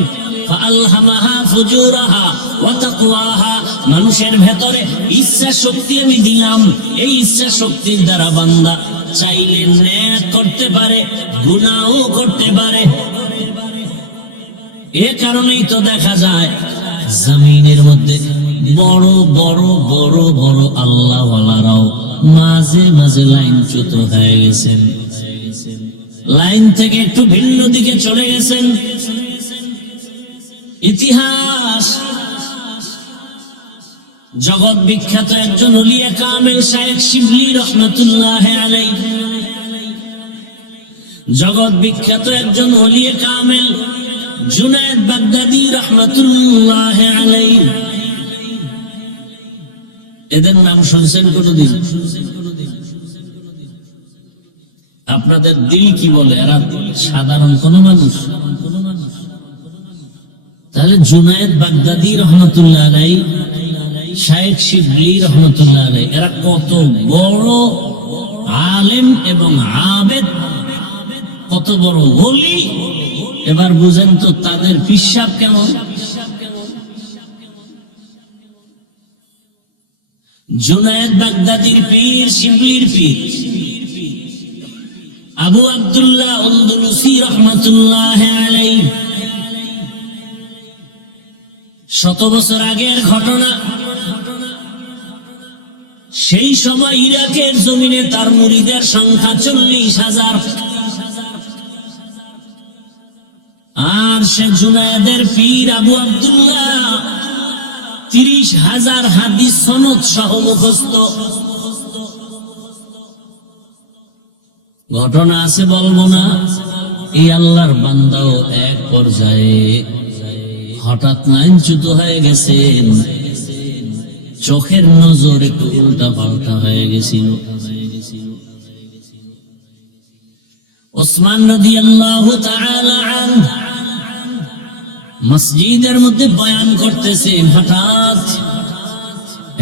ফাআলহামাহা ফুজুরাহা ওয়া তাকওয়াহা, মানুষের ভেতরে ইচ্ছা শক্তি আমি দিলাম। এই ইচ্ছা শক্তির দ্বারা বান্দা চাইলে নেক করতে পারে, গুনাহও করতে পারে। এ কারণেই তো দেখা যায় জমিনের মধ্যে বড় বড় বড় বড় আল্লাহওয়ালারাও মাঝে মাঝে লাইনচ্যুত হয়ে গেছেন, লাইন থেকে একটু ভিন্ন দিকে চলে গেছেন। ইতিহাস জগৎ বিখ্যাত একজন ওলিয়া কামেল শায়েখ শিবলি রহমাতুল্লাহ আলাইহি, জগৎ বিখ্যাত একজন ওলিয়া কামেল জুনায়েদ বাগদাদি রহমাতুল্লাহ আলাইহি, এদের নাম শুনছেন কোনদিন? আপনাদের দিল কি বলে? এরা সাধারণ কোন মানুষ? তাহলে জুনায়েদ বাগদাদি রহমাতুল্লাহ আলাইহি, শায়েখ শিবলি রহমাতুল্লাহ আলাইহি, এরা কত বড় আলেম এবং আবেদ, কত বড় ওলি। এবার বুঝেন তো তাদের পিশাব কেমন। জুনায়েদ বাগদাদির পীর, শিবলির পীর আবু আব্দুল্লাহ আন্দলুসি রহমাতুল্লাহ আলাইহি, 100 বছর আগের ঘটনা। সেই সময় ইরাকের জমিনে তার মুরিদের সংখ্যা 40,000, আর সে জুনায়েদের পীর আবু আব্দুল্লাহ 30,000 হাদিস সনদ সহ মুখস্থ। ঘটনা আছে বলবো না। এই আল্লাহর বান্দাও এক পর্যায়ে হঠাৎ লাইনচ্যুত হয়ে গেছেন, চোখের নজর একটু উল্টা পাল্টা হয়ে গেছিল। ওসমান রাদিয়াল্লাহু তাআলা আনহু মসজিদের মধ্যে বয়ান করতেছেন, হঠাৎ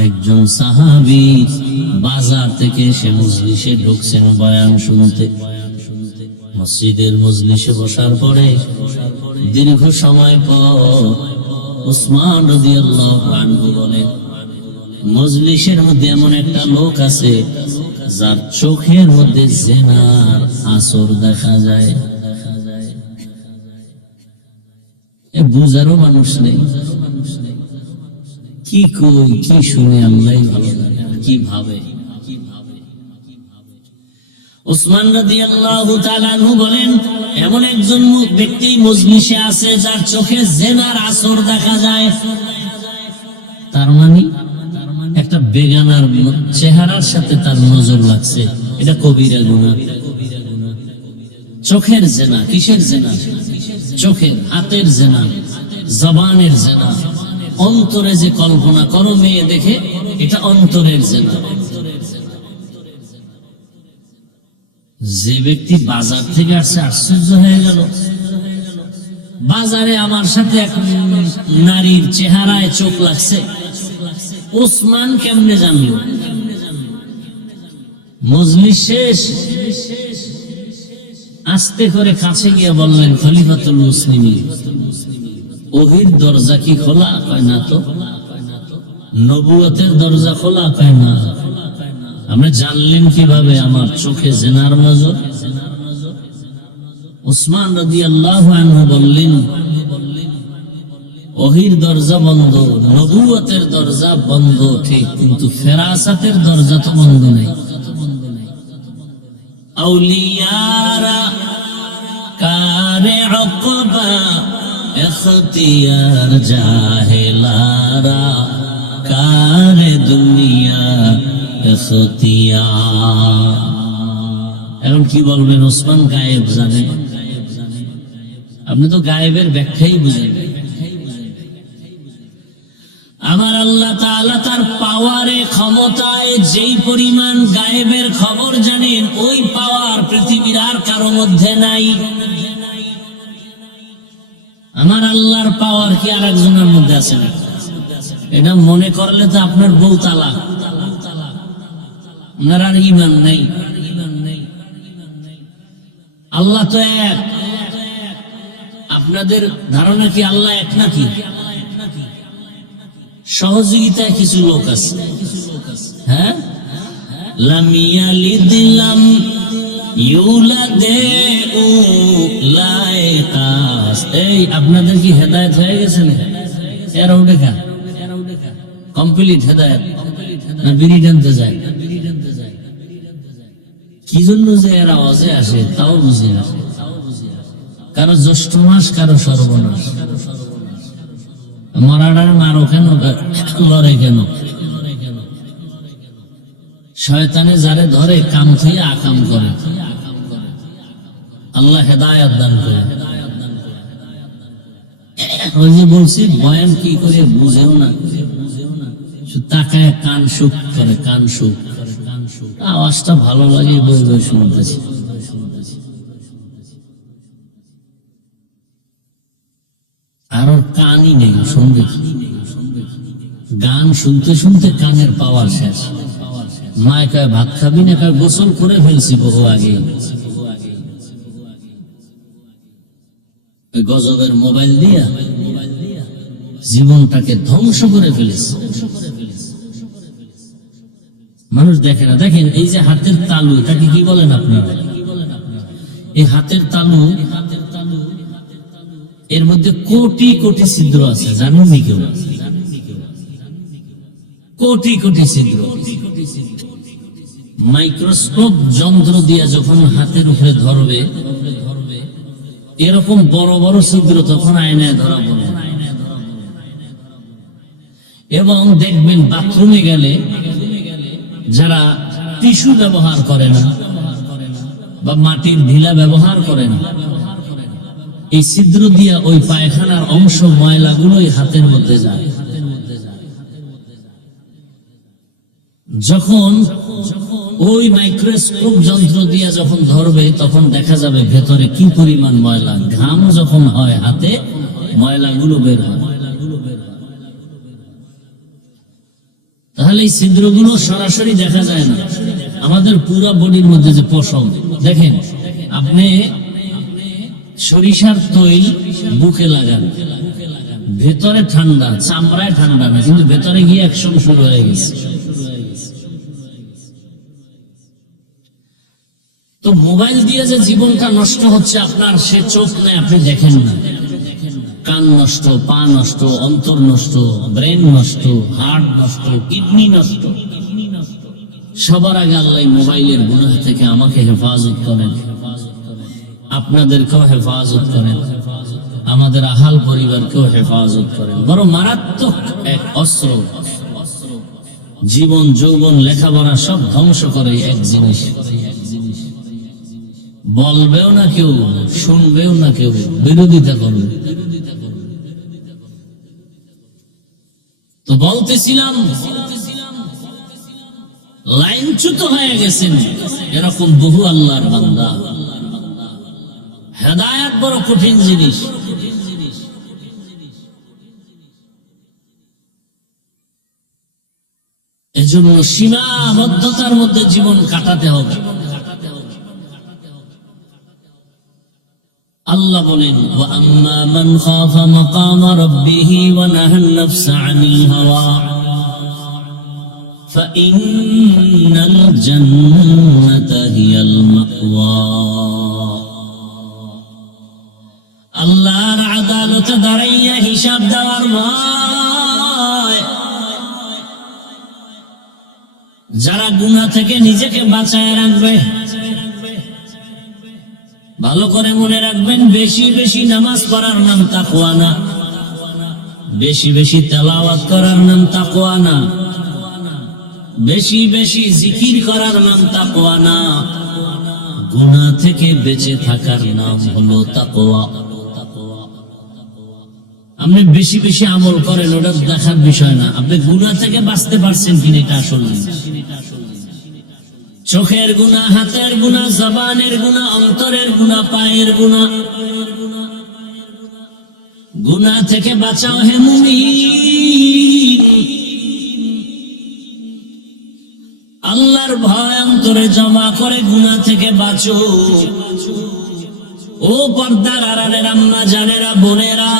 একজন সাহাবী বাজার থেকে এসে মজলিসে ঢুকছেন বয়ান শুনতে। মসজিদের মজলিসে বসার পরে দীর্ঘ সময় পর উসমান রাদিয়াল্লাহু আনহু বলেন, মজলিসের মধ্যে এমন একটা লোক আছে যার চোখের মধ্যে জিনার আসর দেখা যায়। বুঝারও মানুষ নেই, কি কই কি শুনে আল্লাহ ভালো জানে কি ভাবে। উসমান রাদিয়াল্লাহু তাআলা আনহু বলেন, এমন একজন ব্যক্তি মজলিসে আছে যার চোখে জিনার আসর দেখা যায়। তার মানে একটা বেগানার চেহারার সাথে তার নজর লাগছে, এটা কবিরা গুনাহ। চোখের জিনা, কিসের জিনা? চোখের, হাতের জিনা, জবানের জিনা, অন্তরে যে কল্পনা করো মেয়ে দেখে, এটা অন্তরের জিনা। যে ব্যক্তি বাজার থেকে আসছে আশ্চর্য হয়ে গেল, বাজারে আমার সাথে এক নারীর চেহারায় চোখ লাগছে, ওসমান কেমনে জানলো? মজলিস শেষ, আস্তে করে কাছে গিয়ে বললেন, খলিফাতুল মুসলিমিন, ওহির দরজা কি খোলা? কয় না তো। নবুয়তের দরজা খোলা? কয় না। আপনি জানলেন কিভাবে আমার চোখে জিনার নজর? উসমান রাদিয়াল্লাহু আনহু বললেন, ওহির দরজা বন্ধ, নবুয়তের দরজা বন্ধ ঠিক, কিন্তু ফেরাসাতের দরজা তো বন্ধ নেই। আউলিয়ারা কারে উকবা ইখতিয়ার, জাহেলারা কারে দুনিয়া ইখতিয়ার। এখন কি বলবেন? ওসমান গায়েব জানে? আপনি তো গায়েবের ব্যাখ্যাই বুঝেন। আমার আল্লাহ তাআলা তার পাওয়ারে, ক্ষমতায় যেই পরিমাণ গায়েবের খবর জানেন, ওই পাওয়ার পৃথিবীর আর কারো মধ্যে নাই। আমার আল্লাহর পাওয়ার কি আর একজনের মধ্যে আছে না? এটা মনে করলে তো আপনার বউ তালাক, আপনার আর ঈমান নেই। আল্লাহ তো এক। আপনাদের ধারণা কি আল্লাহ এক নাকি? সহযোগিতায় কিছু লোক আছে, হ্যাঁ, লাম ইয়ালিদ লাম ইউলাদে উলাইকাস। এই আপনাদের কি হেদায়েত হয়ে গেছে না? এরা উঠে খা কমপ্লিট হেদায়েত না বিড়ি টানতে যায়? কি জন্য যে এরা অজে আসে তাও বুঝি না। কারো জ্যৈষ্ঠ মাস, কারো সর্বনাশ। মরাডার মারো কেন, লড়ে কেন? শয়তানে যারে ধরে কাম থেকে আকাম করে। আল্লাহ হেদায়েত দান করে। ওই যে বলছি, বয়ান কি করে বুঝেও না, তাকায় কান সুখ করে, কান সুখ। আওয়াজটা ভালো লাগে, বই বই শুনতেছি। আর কানই নেই, শুনবে গান শুনতে শুনতে কানের পাওয়ার শেষ। মায় কয় ভাত খাবি না? কয় গোসল করে ফেলছি বহু আগে। গজবের মোবাইল দিয়া জীবনটাকে ধ্বংস করে ফেলেছে। মানুষ দেখে না। দেখেন এই যে হাতের তালু, এটাকে কি বলেন আপনারা? এই হাতের তালু, এর মধ্যে কোটি কোটি ছিদ্র আছে, জানেন নি কেউ? কোটি কোটি ছিদ্র। মাইক্রোস্কোপ যন্ত্র দিয়ে যখন হাতের উপরে ধরবে, এরকম বড় বড় ছিদ্র তখন আয়নায় ধরা পড়ে। এবং দেখবেন বাথরুমে গেলে যারা টিস্যু ব্যবহার করে না বা মাটির ঢিলা ব্যবহার করে না, এই ছিদ্র দিয়া ওই পায়খানার অংশ, ময়লাগুলো হাতের মধ্যে যায়। যখন ওই মাইক্রোস্কোপ যন্ত্র দিয়া যখন ধরবে, তখন দেখা যাবে ভেতরে কি পরিমাণ ময়লা। ঘাম যখন হয় হাতে, ময়লাগুলো বের হয়। তাহলে এই ছিদ্রগুলো সরাসরি দেখা যায় না। আমাদের পুরো বডির মধ্যে যে পশম, দেখেন আপনি সরিষার তৈল বুকে লাগান, ভেতরে ঠান্ডা, চামড়ায় ঠান্ডা না, কিন্তু ভেতরে গিয়ে অ্যাকশন শুরু হয়ে গেছে। তো মোবাইল দিয়ে যে জীবনটা নষ্ট হচ্ছে আপনার, সে চোখ নেই, আপনি দেখেন না। কান নষ্ট, পা নষ্ট, অন্তর নষ্ট, ব্রেন নষ্ট, হার্ট নষ্ট, কিডনি নষ্ট। সবার আগে আল্লাহ মোবাইলের গুনাহ থেকে আমাকে হেফাজত করেন, আপনাদেরকেও হেফাজত করেন, আমাদের আহাল পরিবারকেও হেফাজত করেন। বড় মারাত্মক এক অস্ত্র, জীবন যৌবন লেখাপড়া সব ধ্বংস করে এক জিনিস। বলবেও না কেউ, শুনবেও না কেউ, বিরোধিতা করবে। তো বলতেছিলাম, লাইনচ্যুত হয়ে গেছেন এরকম বহু আল্লাহর বান্দা। হেদায়েত বড় কঠিন জিনিস। এজন্য সীমাবদ্ধতার মধ্যে জীবন কাটাতে হবে। আল্লাহ বলেন, ওয়া আম্মা মান খাফা মাকামা রাব্বিহি ওয়া নাহান নাফসা আনিল হাওয়া ফাইন্নাল জান্নাতা হিয়াল মাওয়া। আল্লাহর আদালতে দাঁড়াইয়া হিসাব দেওয়ার ভয়, যারা গুনাহ থেকে নিজেকে বাঁচায় রাখবে, ভালো করে মনে রাখবেন, বেশি বেশি নামাজ পড়ার নাম তাকওয়া না, বেশি বেশি তেলাওয়াত করার নাম তাকওয়া না, বেশি বেশি জিকির করার নাম তাকওয়া না, গুনাহ থেকে বেঁচে থাকার নাম হলো তাকওয়া। আপনি বেশি বেশি আমল করেন, ওটা দেখার বিষয় না, আপনি গুনাহ থেকে বাঁচতে পারছেন কিনা এটা আসল। চোখের গুনাহ, হাতের গুনাহ, জবানের গুনাহ, অন্তরের গুনাহ, পায়ের গুনাহ, গুনাহ থেকে বাঁচাও হে মুমিন। আল্লাহর ভয় অন্তরে জমা করে গুনাহ থেকে বাঁচো। ও পর্দার আড়ালের আম্মা জানেরা, বোনেরা,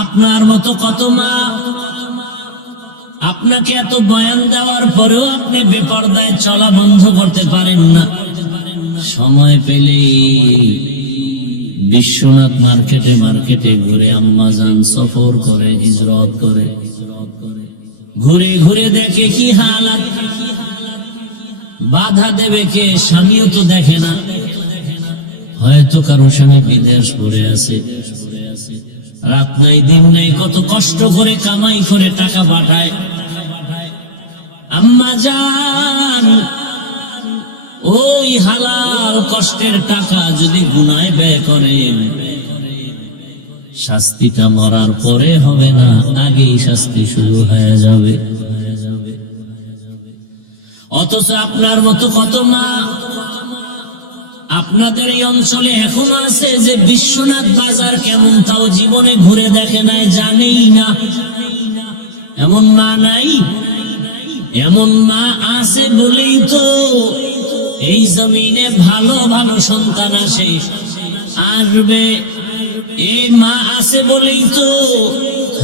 আপনার মতো কত মা আপনাকে এত বয়ান দেওয়ার পরেও আপনি বেপরদায় চলা বন্ধ করতে পারেন না। সময় পেলে বিশ্বনাথ মার্কেটে মার্কেটে ঘুরে, আম্মাজান সফর করে, হিজরত করে, ঘুরে ঘুরে দেখে কি হালাত, বাধা দেবে কে? স্বামীও তো দেখে না, হয়তো কারো স্বামী বিদেশ পড়ে আছে, রাত নাই দিন নাই কত কষ্ট করে কামাই করে টাকা পাঠায়। আম্মা জান, ওই হালাল কষ্টের টাকা যদি গুনায় ব্যয় করেন, শাস্তিটা মরার পরে হবে না, আগেই শাস্তি শুরু হয়ে যাবে। অথচ আপনার মতো কত মা আপনাদের এই অঞ্চলে এখনো আছে যে বিশ্বনাথ বাজার কেমন তাও জীবনে ঘুরে দেখে নাই, জানেই না। এমন মা নাই? এমন মা আছে বলেই তো এই জমিনে ভালো ভালো সন্তান আসবে। এই মা আছে বলেই তো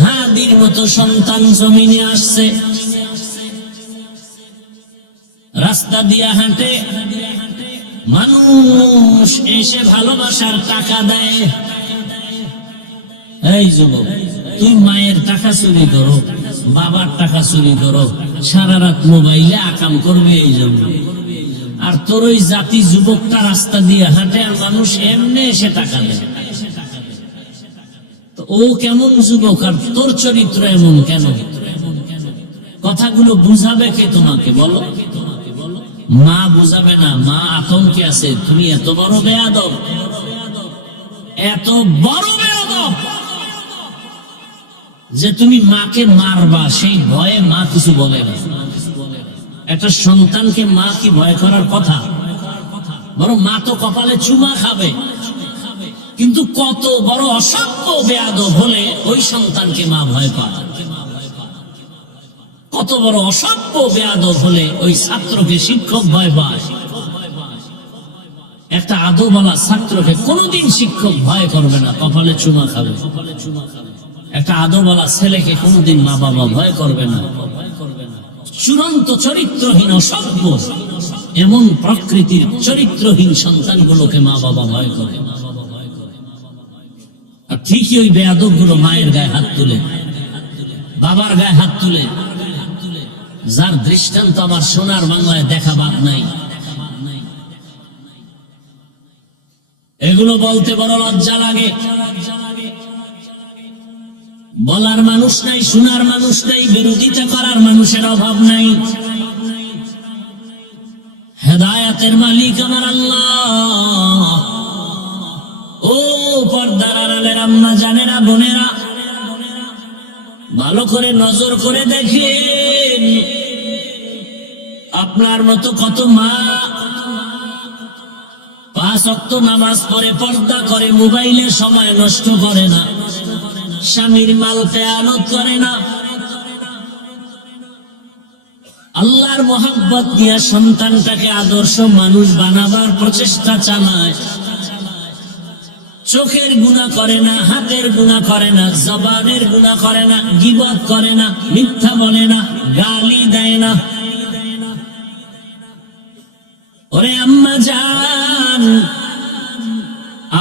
হাদির মতো সন্তান জমিনে আসছে। রাস্তা দিয়া হাঁটে, মানুষ এসে ভালোবাসার টাকা দেয়। এই যুবক, তুই মায়ের টাকা চুরি করো, বাবার টাকা চুরি করো, সারা রাত মোবাইলে আকাম করবে এই জন্য। আর তোর ওই জাতি যুবকটা রাস্তা দিয়ে হাঁটে, আর মানুষ এমনি এসে টাকা দেয়। তো ও কেমন যুবক, আর তোর চরিত্র এমন কেন? কথাগুলো বুঝাবে কে তোমাকে বলো? মা বুঝাবে না, মা আতঙ্কে আছে। তুমি এত বড় বেয়াদব, এত বড় বেয়াদব যে তুমি মাকে মারবা, সেই ভয়ে মা কিছু বলে না। একটা সন্তানকে মা কি ভয় করার কথা? বরং মা তো কপালে চুমা খাবে। কিন্তু কত বড় অসভ্য বেয়াদব হলে ওই সন্তানকে মা ভয় পায়। কত বড় অসভ্য বেয়াদব হলে ওই ছাত্রকে শিক্ষক ভয় পায়। একটা আদবওয়ালা ছাত্রকে কোনোদিন শিক্ষক ভয় করবে না, কপালে চুমা খাবে। একটা আদবওয়ালা ছেলেকে কোনোদিন মা বাবা ভয় করবে না। চূড়ান্ত চরিত্রহীন অসভ্য এমন প্রকৃতির চরিত্রহীন সন্তানগুলোকে মা বাবা ভয় করে। আর ঠিকই ওই বেয়াদব গুলো মায়ের গায়ে হাত তুলে, বাবার গায়ে হাত তুলে, যার দৃষ্টান্ত আমার সোনার বাংলায় দেখা বাদ নাই। এগুলো বলতে বড় লজ্জা লাগে। বলার মানুষ নাই, শোনার মানুষ নাই, বিরোধিতা করার মানুষের অভাব নাই। হেদায়াতের মালিক আমার আল্লাহ। ও পর্দার আড়ালের আম্মা জানেরা, বোনেরা, ভালো করে নজর করে দেখেন, আপনার মতো কত মা 5 ওয়াক্ত নামাজ পড়ে, পর্দা করে, মোবাইলে সময় নষ্ট করে না, স্বামীর মাল খেয়ানত করে না, আল্লাহর মোহাব্বত দিয়ে সন্তানটাকে আদর্শ মানুষ বানাবার প্রচেষ্টা চালায়। চোখের গুনাহ করে না, হাতের গুনাহ করে না, জবানের গুনাহ করে না, গীবত করে না, মিথ্যা বলে না, গালি দেয় না। ওরে আম্মা জান,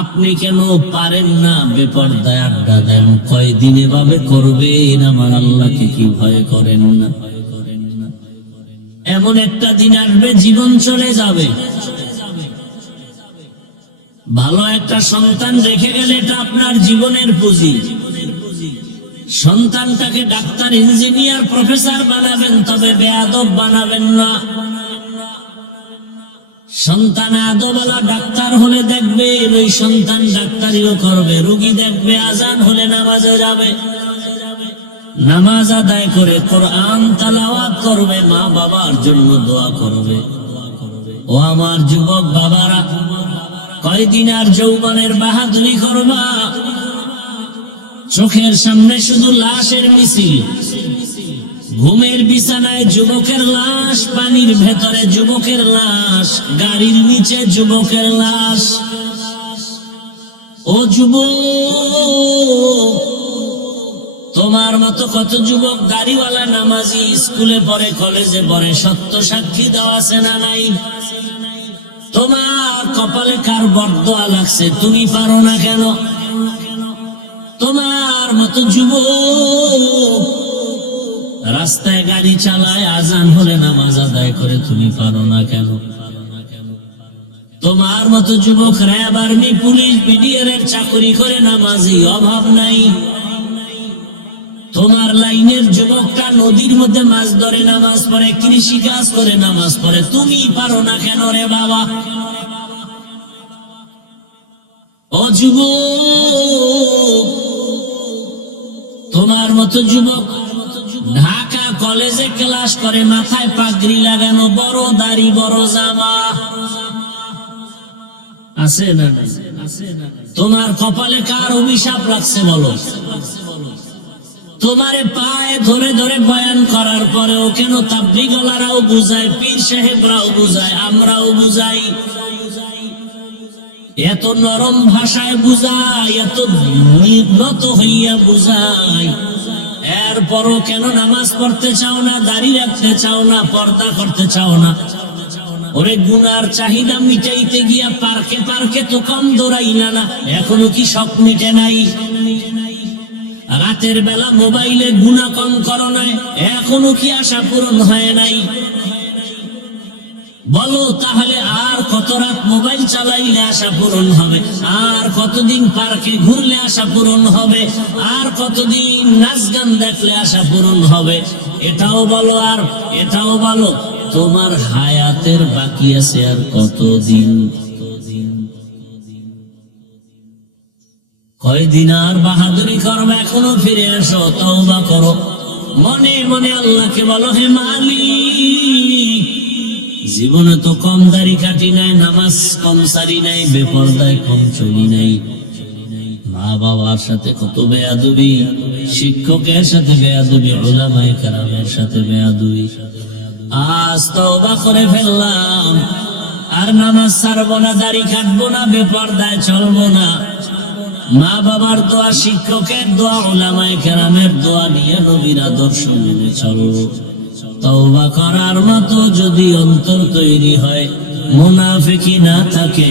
আপনি কেন পারেন না বেপরদায় আড্ডা দেন? কয়দিন এভাবে করবেন? আমার আল্লাহকে কি ভয় করেন না? এমন একটা দিন আসবে জীবন চলে যাবে। ভালো একটা সন্তান রেখে গেলে এটা আপনার জীবনের পুঁজি। সন্তানটাকে ডাক্তার, ইঞ্জিনিয়ার, প্রফেসর বানাবেন, তবে বেয়াদব বানাবেন না। সন্তান আদবওয়ালা ডাক্তার হলে দেখবেন ওই সন্তান ডাক্তারিও করবে, রোগী দেখবে আজান হলে নামাজে যাবে, নামাজ আদায় করে কোরআন তেলাওয়াত করবে, মা বাবার জন্য দোয়া করবে। ও আমার যুবক বাবারা, কয়দিন আর যৌবনের বাহাদুরি করবা? চোখের সামনে শুধু লাশের মিছিল। ঘুমের বিছানায় যুবকের লাশ, পানির ভেতরে যুবকের লাশ, গাড়ির নিচে যুবকের লাশ। ও যুবক, তোমার মতো কত যুবক গাড়িওয়ালা, নামাজি, স্কুলে পড়ে, কলেজে পড়ে, সত্য সাক্ষী দেওয়া আছে না নাই? তোমার কপালে কার বরদোয়া লাগছে, তুমি পারো না কেন? তোমার মতো যুবক রাস্তায় গাড়ি চালায়, আজান হলে নামাজ আদায় করে, তুমি পারো না কেন? তোমার মতো যুবক র্যাব, আর্মি, পুলিশ, বিডিআর এর চাকরি করে, নামাজি, অভাব নাই। তোমার লাইনের যুবকটা নদীর মধ্যে মাছ ধরে নামাজ পড়ে, কৃষি কাজ করে নামাজ পড়ে, তুমি পারো না কেন রে বাবা? ও যুবক, তোমার মতো যুবক ঢাকা কলেজে ক্লাস করে, মাথায় পাগড়ি লাগানো, বড় দাড়ি, বড় জামা আছে না? তোমার কপালে কার অভিশাপ লাগছে বলো? তোমারে পায়ে ধরে ধরে বয়ান করার পরেও কেন তাবলীগওয়ালারাও বুঝায়, পীর সাহেবরাও বুঝায়, আমরাও বুঝাই, এত নরম ভাষায় বুঝাই, এত নত হইয়া বুঝাই, এরপরও কেন নামাজ পড়তে চাও না, দাড়ি রাখতে চাও না, পর্দা করতে চাও না? ওরে গুনার চাহিদা মিটাইতে গিয়া পার্কে পার্কে তো কম দৌড়াইলা না, এখনো কি শখ মিটে নাই? রাতের বেলা মোবাইলে গুনাহ কম করো নাই, এখনো কি আশা পূরণ হয় নাই? বলো তাহলে আর কত রাত মোবাইল চালাইলে আশা পূরণ হবে? আর কতদিন পার্কে ঘুরলে আশা পূরণ হবে? আর কতদিন নাচ গান দেখলে আশা পূরণ হবে? এটাও বলো আর এটাও বলো। তোমার হায়াতের বাকি আছে আর কতদিন? কয়দিন আর বাহাদুরি করবে? এখনো ফিরে এসো, তওবা করো, মনে মনে আল্লাহকে বলো, হে মালিক, জীবনে তো কম দাড়ি কাটি নাই, নামাজ কম সারি নাই, বেপরদায় কম চলি নাই, মা বাবার সাথে কত বেয়াদবি, শিক্ষকের সাথে বেয়াদবি, উলামায়ে কেরামের সাথে বেয়াদবি। আজ তওবা করে ফেললাম, আর নামাজ ছাড়বো না, দাড়ি কাটবো না, বেপরদায় চলবো না। মা বাবার দোয়া, শিক্ষকের দোয়া, উলামায়ে কেরামের দোয়া নিয়ে নবীর আদর্শ মেনে চলবো। তওবা করার মতো যদি অন্তর তৈরি হয়, মুনাফিকি না থাকে,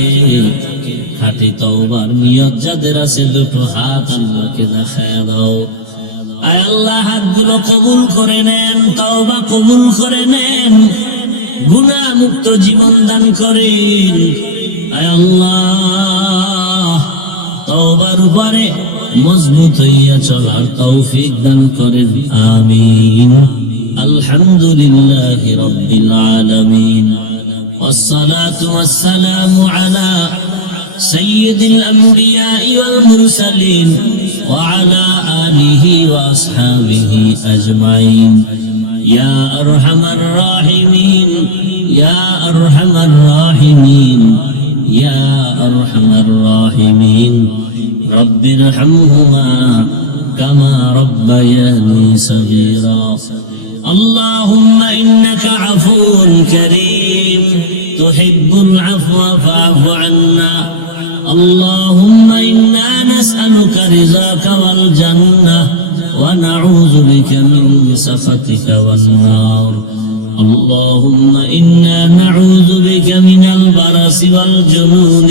খাঁটি তওবার নিয়ত যাদের আছে, দুটো হাত আল্লাহকে দেখায় দাও। আয় আল্লাহ, হাতগুলো কবুল করে নেন, তওবা কবুল করে নেন, গুনাহ মুক্ত জীবন দান করেন। আয় আল্লাহ, তওবার উপরে মজবুত হইয়া চলার তৌফিক দান করেন, আমিন। আলহামদুলিল্লাহি রাব্বিল আলামিন, ওয়াসসালাতু ওয়াসসালামু আলা সাইয়্যিদিল আমবিয়া'i ওয়াল মুরসালিন ওয়া আলা আলিহি ওয়া আসহাবিহি আজমাইন। ইয়া আরহামার রাহিমিন, ইয়া আরহামার রাহিমিন, ইয়া আরহামার রাহিমিন। রব্বিরহামহুমা কামা রব্বায়ানি সগীরা। আল্লাহুম্মা ইন্নাকা আফুউন কারীম তুহিব্বুল আফওয়া ফা'ফু আন্না। আল্লাহুম্মা ইন্না নাসআলুকা রিযাকা ওয়াল জান্নাহ ওয়া নাউযু বিকা মিন সাখাতিকা ওয়ান নার। اللهم إنا نعوذ بك من البرص والجنون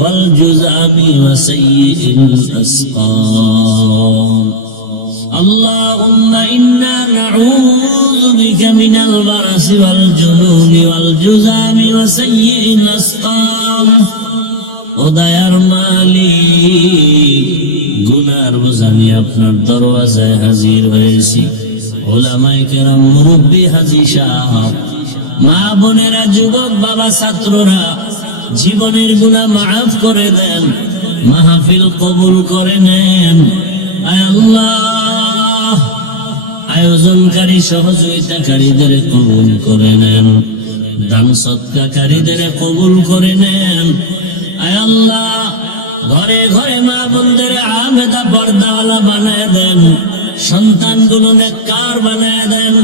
والجذام وسيء الأسقام. اللهم إنا نعوذ بك من البرص والجنون والجذام وسيء الأسقام. ওদায়ার মালিক, গুনার বোঝা নিয়ে আপনার দরওয়াজায় হাজির হয়েছি। উলামায়ে কেরাম, মুরব্বী, হাজী সাহেব, মা বোনেরা, যুবক, বাবা, ছাত্ররা, জীবনের গুনাহ মাফ করে দেন, মাহফিল কবুল করে নেন। আয় আল্লাহ, আয়োজনকারী সহযোগিতাকারীদের কবুল করে নেন, দান সদকাকারীদের কবুল করে নেন। আয় আল্লাহ, ঘরে ঘরে মা বোনদের আমেদা পর্দাওয়ালা বানায় দেন, সন্তানগুলো নেককার বানায় দেন।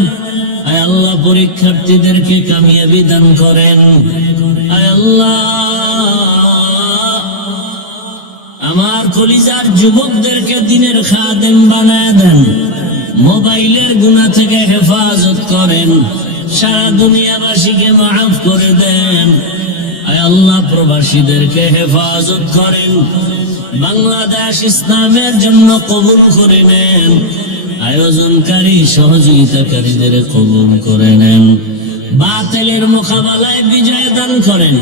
আয় আল্লাহ, পরীক্ষার্থীদেরকে কামিয়াবি দান করেন। আয় আল্লাহ, আমার কলিজার যুবকদেরকে দিনের খাদেম বানায় দেন, মোবাইলের গুনাহ থেকে হেফাজত করেন, সারা দুনিয়াবাসীকে মাফ করে দেন। আয় আল্লাহ, প্রবাসীদেরকে হেফাজত করেন, বাংলাদেশ ইসলামের জন্য কবুল করে নেন। আয়োজনকারী সহযোগিতাকারীদের কবুল করে নেন, বাতিলের মোকাবেলায় বিজয় দান করেন,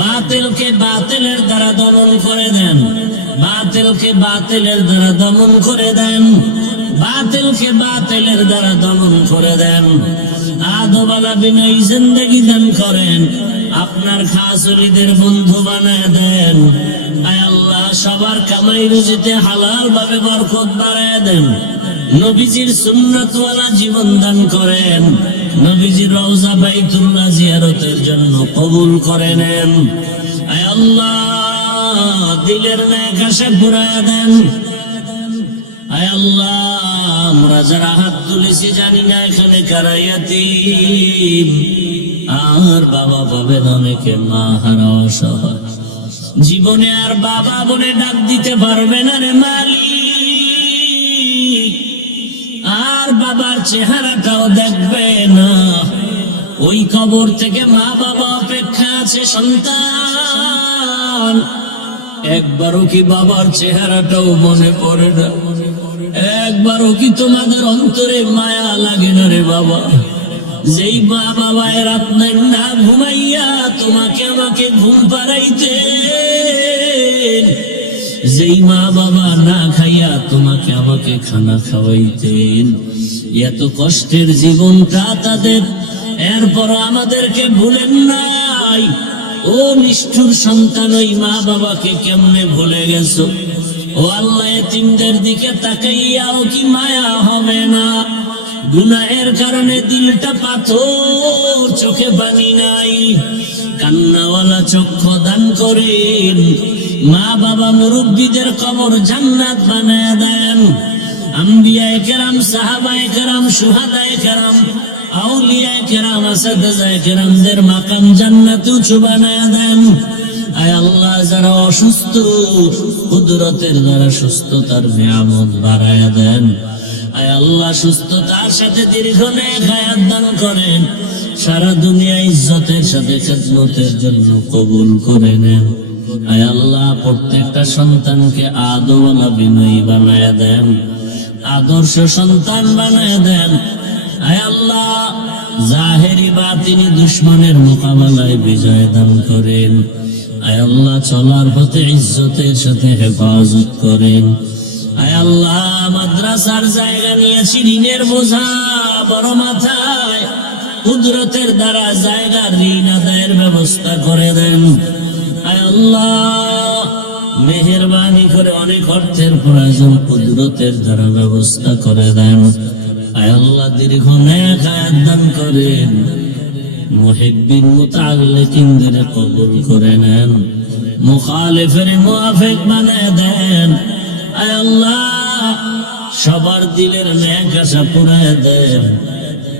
বাতিলকে বাতিলের দ্বারা দমন করে দেন, বাতিলকে বাতিলের দ্বারা দমন করে দেন, বাতিলকে বাতিলের দ্বারা দমন করে দেন। আদবালা বিনয়ী জিন্দেগি দান করেন, আপনার খাস ওলিদের বন্ধু বানায় দেন। আয় আল্লাহ, সবার কামাই রুজিতে হালাল ভাবে বরকত বাড়ায় দেন, নবীজির সুন্নাতওয়ালা জীবন দান করেন, নবীজির রওজা বাইতুল্লাহ জিয়ারতের জন্য কবুল করে নেন। আয় আল্লাহ, দিলের নেক আশা পুরায়া দেন। আয় আল্লাহ, আমরা যারা হাত তুলেছি জানি না এখানে কারা ইয়াতীম, আর বাবা পাবেন অনেকে, মা হারা অসহায়, জীবনে আর বাবা বলে ডাক দিতে পারবে না রে মালিক, আর বাবার চেহারাটাও দেখবে না। ওই কবর থেকে মা বাবা অপেক্ষা আছে সন্তান, একবারও কি বাবার চেহারাটাও মনে পড়ে না? একবারও কি তোমাদের অন্তরে মায়া লাগে না রে বাবা? যেই মা বাবা রাত না ঘুমাইয়া তোমাকে আমাকে ঘুম পাড়াইতে, যেই মা বাবা না খাইয়া তোমাকে আমাকে খানা খাওয়াইতেন, এত কষ্টের জীবনটা তাদের, এরপর আমাদেরকে ভুলেন নাই। ও নিষ্ঠুর সন্তান, ওই মা বাবাকে কেমনে ভুলে গেছো? ও আল্লাহ, এতিমদের দিকে তাকাইয়াও কি মায়া হবে না? গুনাহের কারণে দিলটা পাথর, চোখে পানি নাই, কান্নাওয়ালা চক্ষু দান করেন। মা বাবা মুরব্বীদের কবর জান্নাত বানায় দেন। আম্বিয়ায়ে কেরাম, সাহাবায়ে কেরাম, শুহাদায়ে কেরাম, আউলিয়া কেরাম আসাদায়ে কেরামদের মাকাম জান্নাতে উঁচু বানায়া দেন। আয় আল্লাহ, যারা অসুস্থ কুদরতের দ্বারা সুস্থতার নিয়ামত বাড়ায়া দেন। আয় আল্লাহ, সুস্থতার সাথে দীর্ঘ নেক হায়াত দান করেন। সারা দুনিয়া ইজ্জতের সাথে খেদমতের জন্য কবুল করে নেন। আয় আল্লাহ, প্রত্যেকটা সন্তানকে আদরওয়ালা বিনয়ী বানায়া দেন, আদর্শ সন্তান বানায়া দেন। আয় আল্লাহ, জাহেরি বাতিনি দুশ্মনের মোকাবেলায় বিজয় দান করেন। আয় আল্লাহ, চলার পথে ইজ্জতের সাথে হেফাজত করেন। আয় আল্লাহ, মাদ্রাসার জায়গা নিয়েছি ঋণের বোঝা বড় মাথায়, কুদরতের দ্বারা জায়গা ঋণ আদায়ের ব্যবস্থা করে দেন। আয় আল্লাহ, মেহেরবানি করে অনেক অর্থের প্রয়োজন, কুদরতের দ্বারা ব্যবস্থা করে দেন। আয় আল্লাহ, দীর্ঘ নেক হায়াত দান করেন। মুহিব্বিন মুতাআল্লিকিনদের কবুল করে নেন, মুখালিফের মুওয়াফিক বানায় দেন। আয় আল্লাহ, সবার দিলের নেক আশা পুরায় দেন।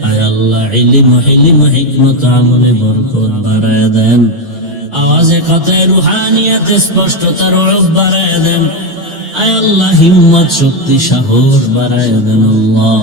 আয় আল্লাহ, ইলম হিকমত আমলে বরকত বাড়ায় দেন। আওয়াজে কথায় রুহানিয়াতে স্পষ্টতার রূপ বাড়ায় দেন। আয় আল্লাহ, হিম্মত শক্তি সাহস বাড়ায় দেন। আল্লাহ